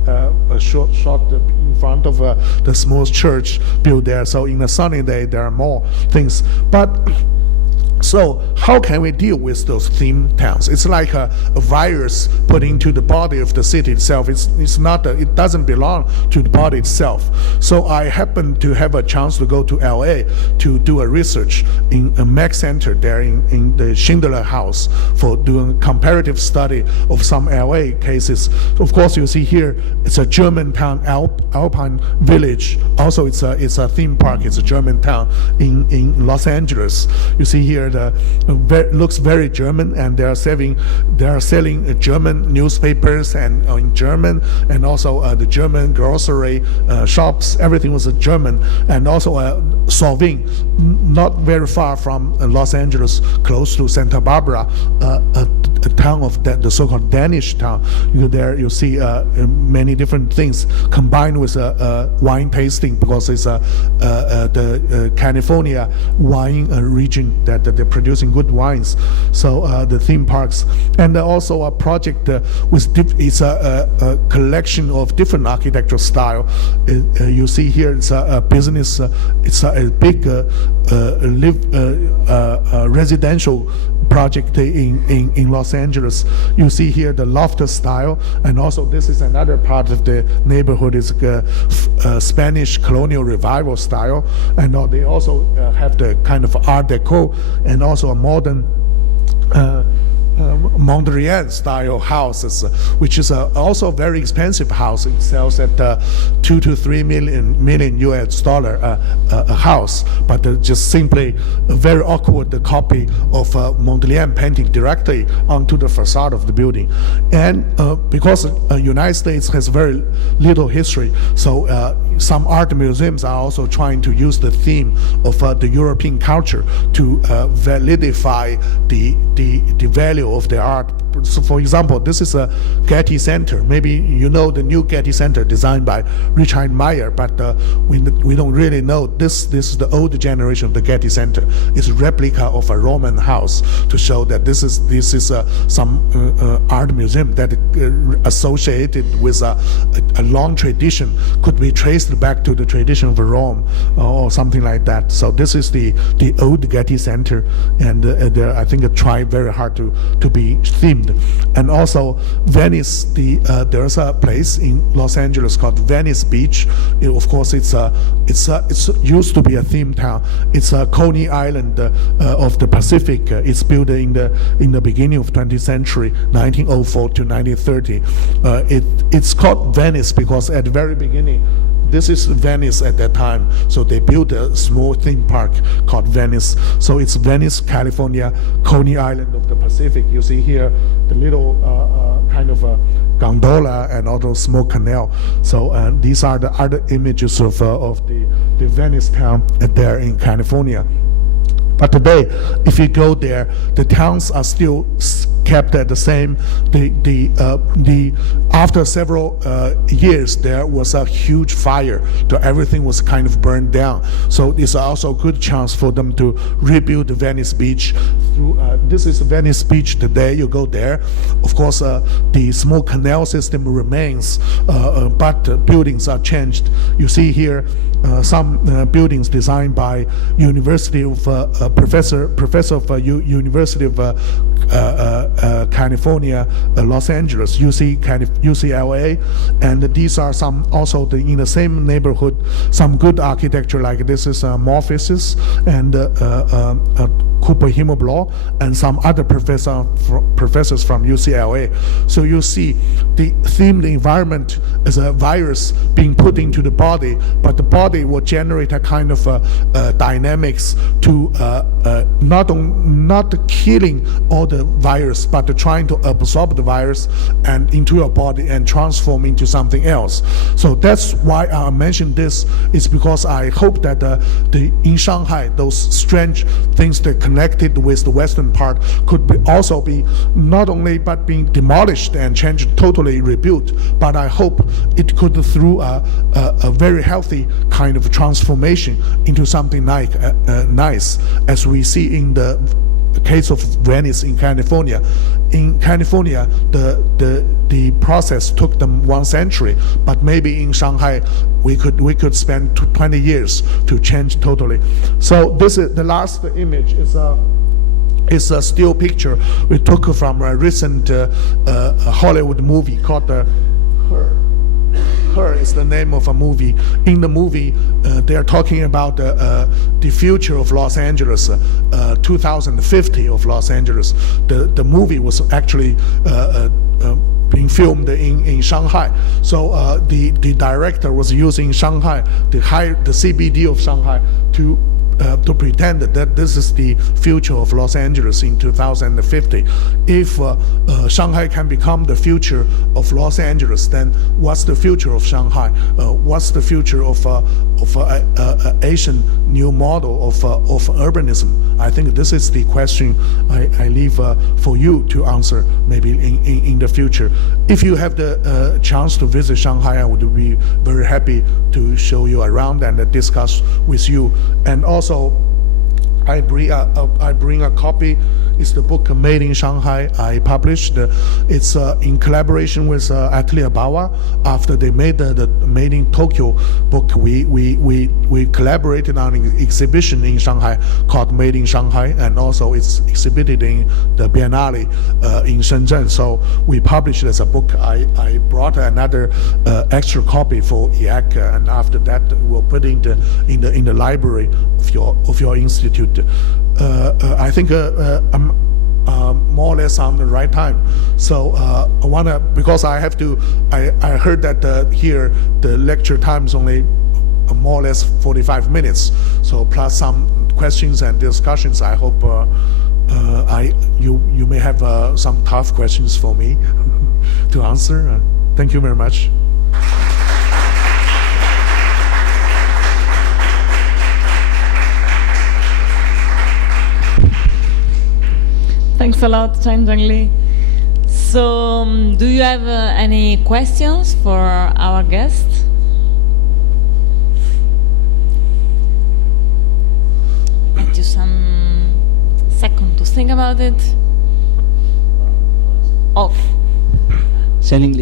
shot in front of the small church built there. So in a sunny day, there are more things. But so how can we deal with those theme towns? It's like a virus put into the body of the city itself. It's not it doesn't belong to the body itself. So I happened to have a chance to go to LA to do a research in a MEC center there in the Schindler House for doing comparative study of some LA cases. Of course, you see here it's a German town, Alpine Village. Also, it's a theme park. It's a German town in Los Angeles. You see here looks very German, and they are selling German newspapers and in German, and also the German grocery shops. Everything was German, and also Solving, not very far from Los Angeles, close to Santa Barbara, a town of the so-called Danish town. You see many different things combined with wine tasting, because it's the California wine region that they're producing good wines. So the theme parks, and also a project it's a collection of different architectural style. You see here it's a business. It's a big residential project in Los Angeles. You see here the loft style, and also this is another part of the neighborhood is Spanish colonial revival style, and they also have the kind of Art Deco, and also a modern Mondrian style houses, which is also a very expensive house. It sells at $2 to $3 million US dollar a house, but just simply a very awkward copy of Mondrian painting directly onto the facade of the building. And because United States has very little history, so some art museums are also trying to use the theme of the European culture to validify the value of the art. So for example, this is a Getty Center. Maybe you know the new Getty Center designed by Richard Meyer, but we don't really know this is the old generation of the Getty Center. It's a replica of a Roman house to show that this is some art museum that associated with a long tradition, could be traced back to the tradition of Rome or something like that. So this is the old Getty Center, and I think try very hard to be themed. And also Venice, there's a place in Los Angeles called Venice Beach. Of course, it's used to be a theme town. It's a Coney Island of the Pacific. It's built in the beginning of 20th century, 1904 to 1930. It's called Venice because at the very beginning, this is Venice at that time, so they built a small theme park called Venice. So it's Venice, California, Coney Island of the Pacific. You see here the little kind of a gondola and all those small canal. So these are the other images of the Venice town there in California. But today, if you go there, the towns are still kept at the same. After several years, there was a huge fire, so everything was kind of burned down. So it's also a good chance for them to rebuild Venice Beach. This is Venice Beach today. You go there, of course, the small canal system remains, but buildings are changed. You see here some buildings designed by University of professor of University of California, Los Angeles, UCLA, and these are some also in the same neighborhood. Some good architecture, like this is Morpheus and Cooper Himmelblau, and some other professors from UCLA. So you see the themed environment as a virus being put into the body, but the body will generate a kind of dynamics to not killing all the virus, but trying to absorb the virus and into your body and transform into something else. So that's why I mentioned this, is because I hope that in Shanghai, those strange things that connected with the western part could also be not only but being demolished and changed, totally rebuilt, but I hope it could through a very healthy kind of transformation into something like nice, as we see in the case of Venice in California. In California, the process took them 1 century, but maybe in Shanghai, we could spend 20 years to change totally. So this is the last image is a still picture we took from a recent Hollywood movie called Her. Her is the name of a movie. In the movie, they are talking about the future of Los Angeles, 2050 of Los Angeles. The movie was actually being filmed in Shanghai. So the director was using Shanghai, the CBD of Shanghai, to pretend that this is the future of Los Angeles in 2050. If Shanghai can become the future of Los Angeles, then what's the future of Shanghai? What's the future of Asian new model of urbanism? I think this is the question I leave for you to answer maybe in the future. If you have the chance to visit Shanghai, I would be very happy to show you around and discuss with you. And also, I bring a copy. It's the book Made in Shanghai I published. It's in collaboration with Atelier Bawa. After they made the Made in Tokyo book, we collaborated on an exhibition in Shanghai called Made in Shanghai, and also it's exhibited in the Biennale in Shenzhen. So we published it as a book. I brought another extra copy for IAAC, and after that we'll put it in the library of your institute. I think I'm more or less on the right time. So I wanna, because I have to, I heard that here the lecture time is only more or less 45 minutes. So plus some questions and discussions. I hope you may have some tough questions for me to answer. Thank you very much. Thanks a lot, Chang Li. So, do you have any questions for our guest? Let you some second to think about it. Oh.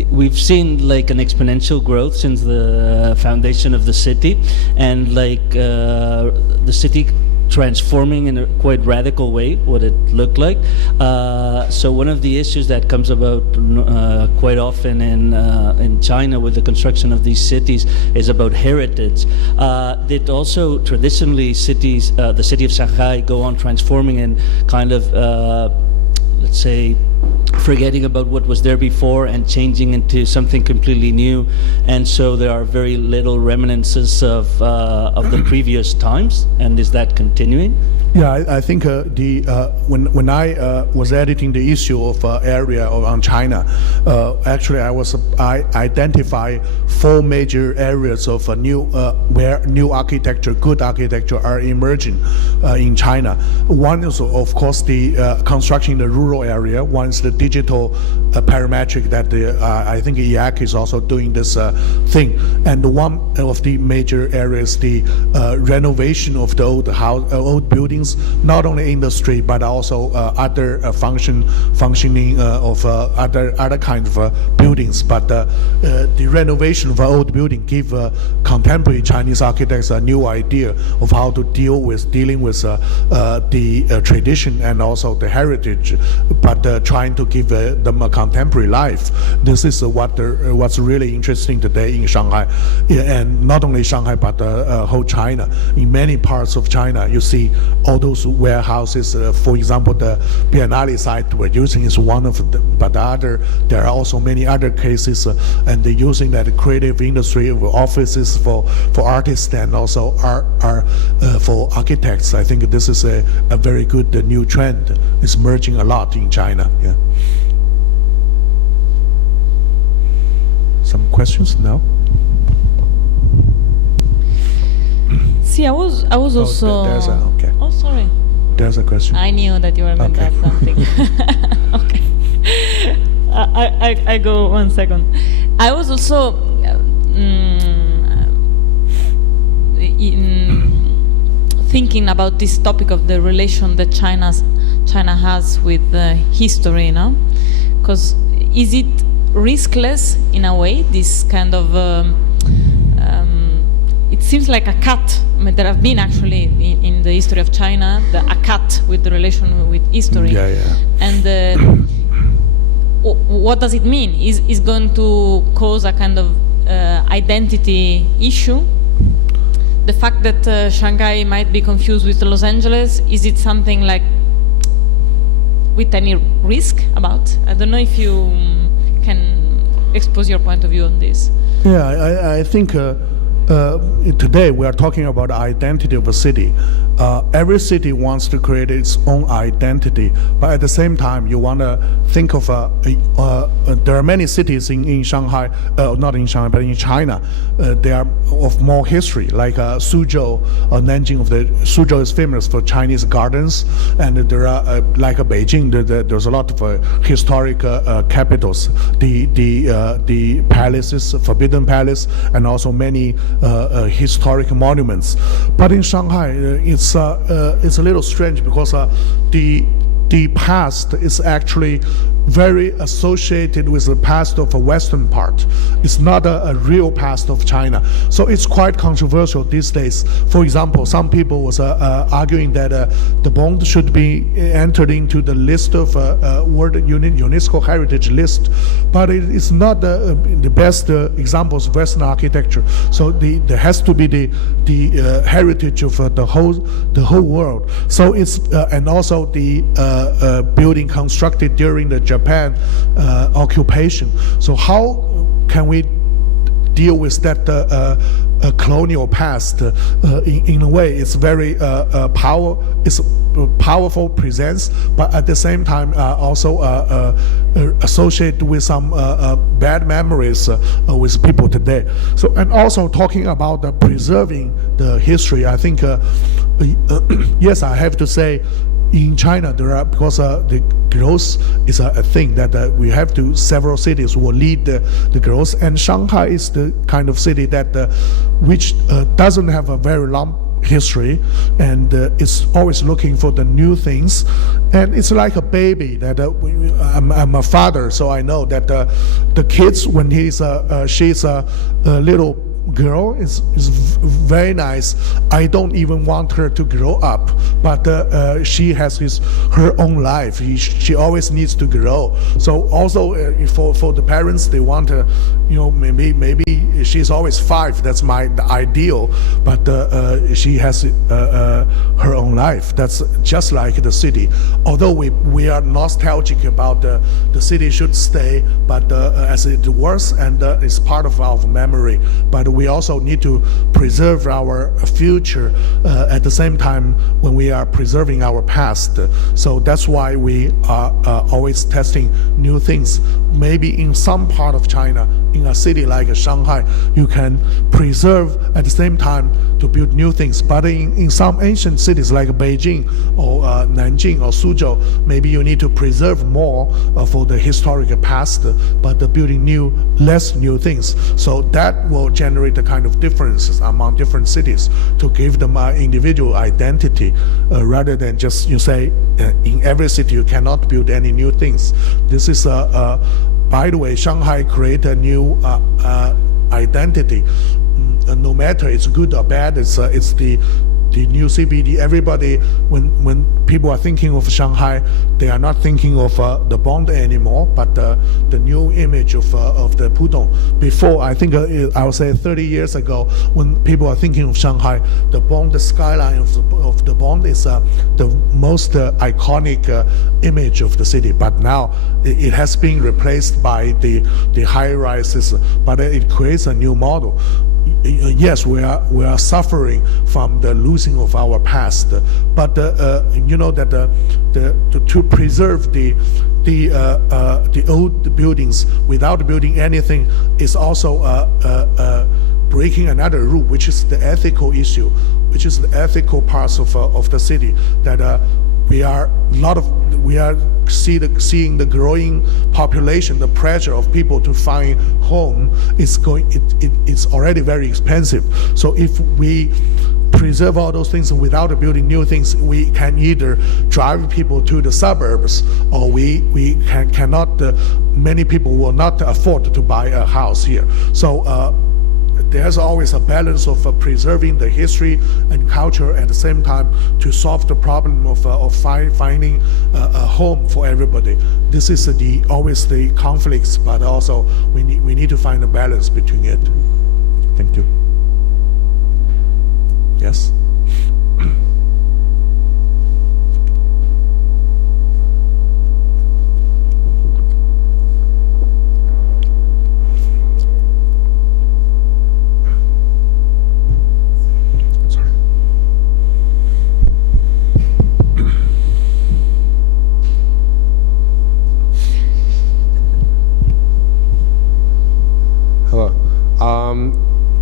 We've seen like an exponential growth since the foundation of the city, and like the city transforming in a quite radical way what it looked like. So one of the issues that comes about quite often in China with the construction of these cities is about heritage. Did also traditionally cities, the city of Shanghai, go on transforming and kind of let's say forgetting about what was there before and changing into something completely new, and so there are very little reminiscences of the previous times. And is that continuing? Yeah, I think when I was editing the issue of area on China, actually I identify 4 major areas of where new architecture, good architecture are emerging in China. One is of course the construction in the rural area. One is the digital parametric that I think IAAC is also doing this thing. And one of the major areas, the renovation of the old buildings, not only industry but also other functioning of other kinds of buildings. But the renovation of an old building give contemporary Chinese architects a new idea of how to dealing with the tradition and also the heritage, but trying to give them a contemporary life. This is what's really interesting today in Shanghai, and not only Shanghai but whole China. In many parts of China, you see all those warehouses. For example, the Biennale site we're using is one of them, but there are also many other cases, and they're using that creative industry of offices for artists and also art for architects. I think this is a very good new trend. It's merging a lot in China. Yeah. Some questions now? See, I was also. Okay. Oh, sorry. There's a question. I knew that you were meant to ask something. Okay. I go 1 second. I was also thinking about this topic of the relation that China has with history, no? Because is it riskless in a way, this kind of it seems like a cut. I mean, there have been actually in the history of China a cut with the relation with history. Yeah. And what does it mean? Is going to cause a kind of identity issue? The fact that Shanghai might be confused with Los Angeles, is it something like with any risk about? I don't know if you can expose your point of view on this. Yeah, I think today we are talking about the identity of a city. Every city wants to create its own identity, but at the same time, you want to think of there are many cities in Shanghai, not in Shanghai, but in China. They are of more history, like Suzhou or Nanjing. Suzhou is famous for Chinese gardens, and there are like Beijing. There's a lot of historic capitals, the palaces, Forbidden Palace, and also many historic monuments. But in Shanghai, it's a little strange because the past is actually very associated with the past of a Western part. It's not a real past of China. So it's quite controversial these days. For example, some people was arguing that the Bund should be entered into the list of World UNESCO Heritage List, but it is not the best examples of Western architecture. So there has to be the heritage of the whole world. So it's and also the building constructed during the Japan occupation. So how can we deal with that colonial past? In a way, it's very it's powerful presence, but at the same time also associated with some bad memories with people today. So, and also talking about preserving the history, I think yes, I have to say, in China, there are, because the growth is a thing that we have to, several cities will lead the growth, and Shanghai is the kind of city that which doesn't have a very long history, and it's always looking for the new things, and it's like a baby that I'm a father, so I know that the kids, when she's a little girl, is very nice. I don't even want her to grow up, but she has her own life. She always needs to grow. So also for the parents, they want to, maybe she's always 5. That's my ideal, but she has her own life. That's just like the city. Although we are nostalgic about the city should stay, but as it was, and it's part of our memory. But we also need to preserve our future at the same time when we are preserving our past. So that's why we are always testing new things. Maybe in some part of China, in a city like Shanghai, you can preserve at the same time to build new things. But in some ancient cities like Beijing or Nanjing or Suzhou, maybe you need to preserve more for the historical past, but building less new things. So that will generate the kind of differences among different cities to give them an individual identity, rather than just you say in every city you cannot build any new things. This is by the way, Shanghai create a new identity. No matter it's good or bad, it's the new CBD. Everybody, when people are thinking of Shanghai, they are not thinking of the Bund anymore, but the new image of the Pudong. Before, I think I would say 30 years ago, when people are thinking of Shanghai, the Bund, the skyline of the Bund is the most iconic image of the city. But now it has been replaced by the high rises, but it creates a new model. Yes, we are suffering from the losing of our past, but you know that to preserve the old buildings without building anything is also breaking another rule, which is the ethical issue, which is the ethical parts of the city that we are seeing the growing population, the pressure of people to find home it's already very expensive. So if we preserve all those things without building new things, we can either drive people to the suburbs, or we cannot. Many people will not afford to buy a house here. So. There's always a balance of preserving the history and culture at the same time to solve the problem of finding a home for everybody. This is always the conflicts, but also we need to find a balance between it. Thank you. Yes?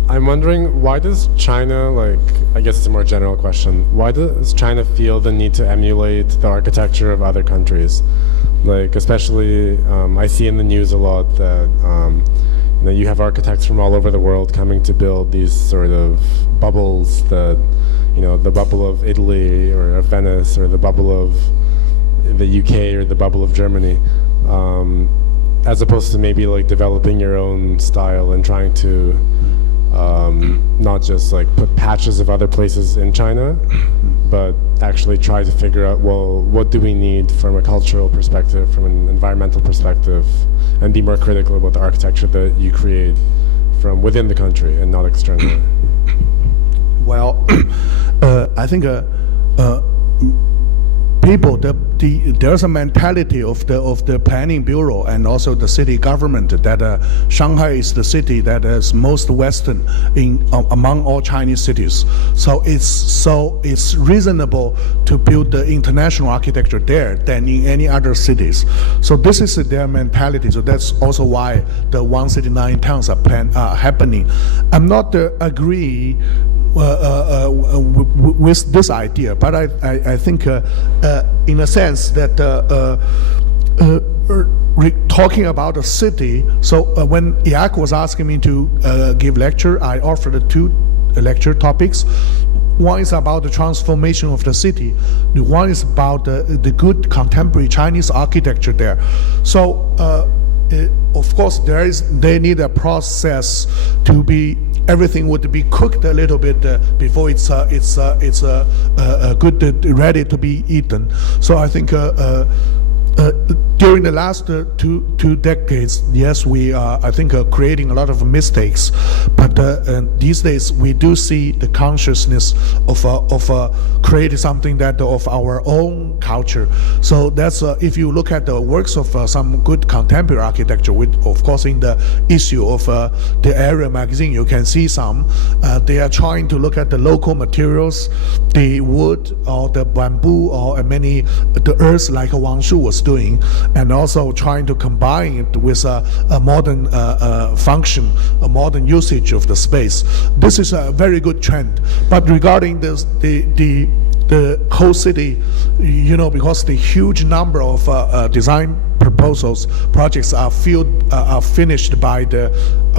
I'm wondering, why does China, I guess it's a more general question, why does China feel the need to emulate the architecture of other countries? Especially, I see in the news a lot that you have architects from all over the world coming to build these sort of bubbles, the bubble of Italy or of Venice, or the bubble of the UK, or the bubble of Germany. As opposed to maybe developing your own style and trying to not just put patches of other places in China, but actually try to figure out, well, what do we need from a cultural perspective, from an environmental perspective, and be more critical about the architecture that you create from within the country and not externally. Well, I think people, there's a mentality of the planning bureau and also the city government that Shanghai is the city that is most Western among all Chinese cities. So it's reasonable to build the international architecture there than in any other cities. So this is their mentality. So that's also why the 1 city 9 towns are happening. I'm not agree with this idea. But I think, in a sense, that talking about a city. So when IAAC was asking me to give lecture, I offered 2 lecture topics. One is about the transformation of the city. The one is about the good contemporary Chinese architecture there. So of course they need a process to be. Everything would be cooked a little bit before it's good, ready to be eaten. So I think during the last two decades, yes, we are, I think, creating a lot of mistakes. But these days, we do see the consciousness of creating something that of our own culture. So that's if you look at the works of some good contemporary architecture, with, of course, in the issue of the Area magazine, you can see some. They are trying to look at the local materials, the wood or the bamboo or the earth, like Wang Shu was doing, and also trying to combine it with a modern function, a modern usage of the space. This is a very good trend. But regarding this, the whole city, you know, because the huge number of design projects are finished by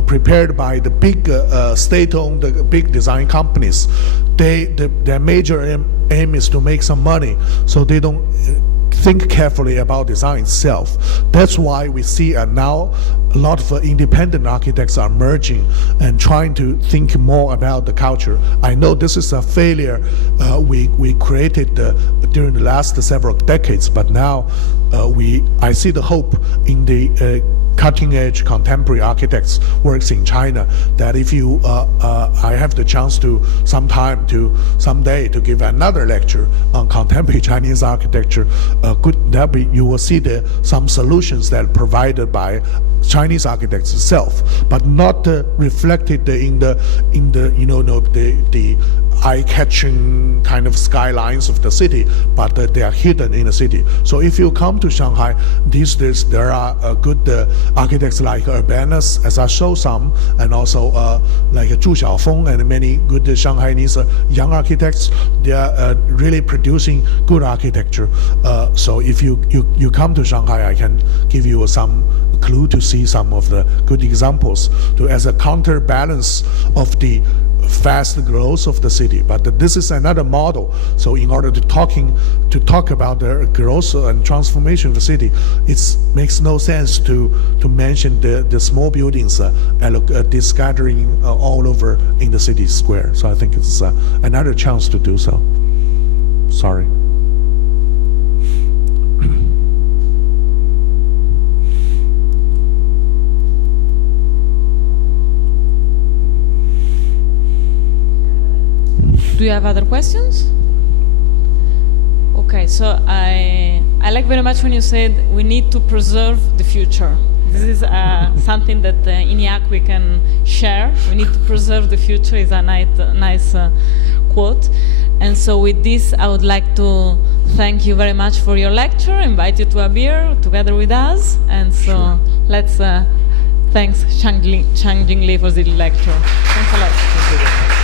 prepared by the big state-owned big design companies. Their major aim is to make some money, so they don't think carefully about design itself. That's why we see now a lot of independent architects are merging and trying to think more about the culture. I know this is a failure we created during the last several decades, but now I see the hope in the cutting-edge contemporary architects works in China, that if you I have the chance to someday to give another lecture on contemporary Chinese architecture, you will see some solutions that are provided by Chinese architects itself, but not reflected in the eye-catching kind of skylines of the city, but they are hidden in the city. So if you come to Shanghai these days, there are good architects like Urbanism, as I show some, and also like Zhu Xiaofeng and many good Shanghainese young architects. They are really producing good architecture. So if you come to Shanghai, I can give you some clue to see some of the good examples as a counterbalance of the fast growth of the city. But this is another model. So in order to talk about the growth and transformation of the city, it makes no sense to mention the small buildings scattering all over in the city square. So I think it's another chance to do so. Sorry. Do you have other questions? Okay, so I like very much when you said we need to preserve the future. This is something that in IAAC we can share. We need to preserve the future is a nice quote. And so with this, I would like to thank you very much for your lecture, invite you to a beer together with us. And so sure. Let's thanks Changjing Li for the lecture. Thanks a lot. Thank you very much.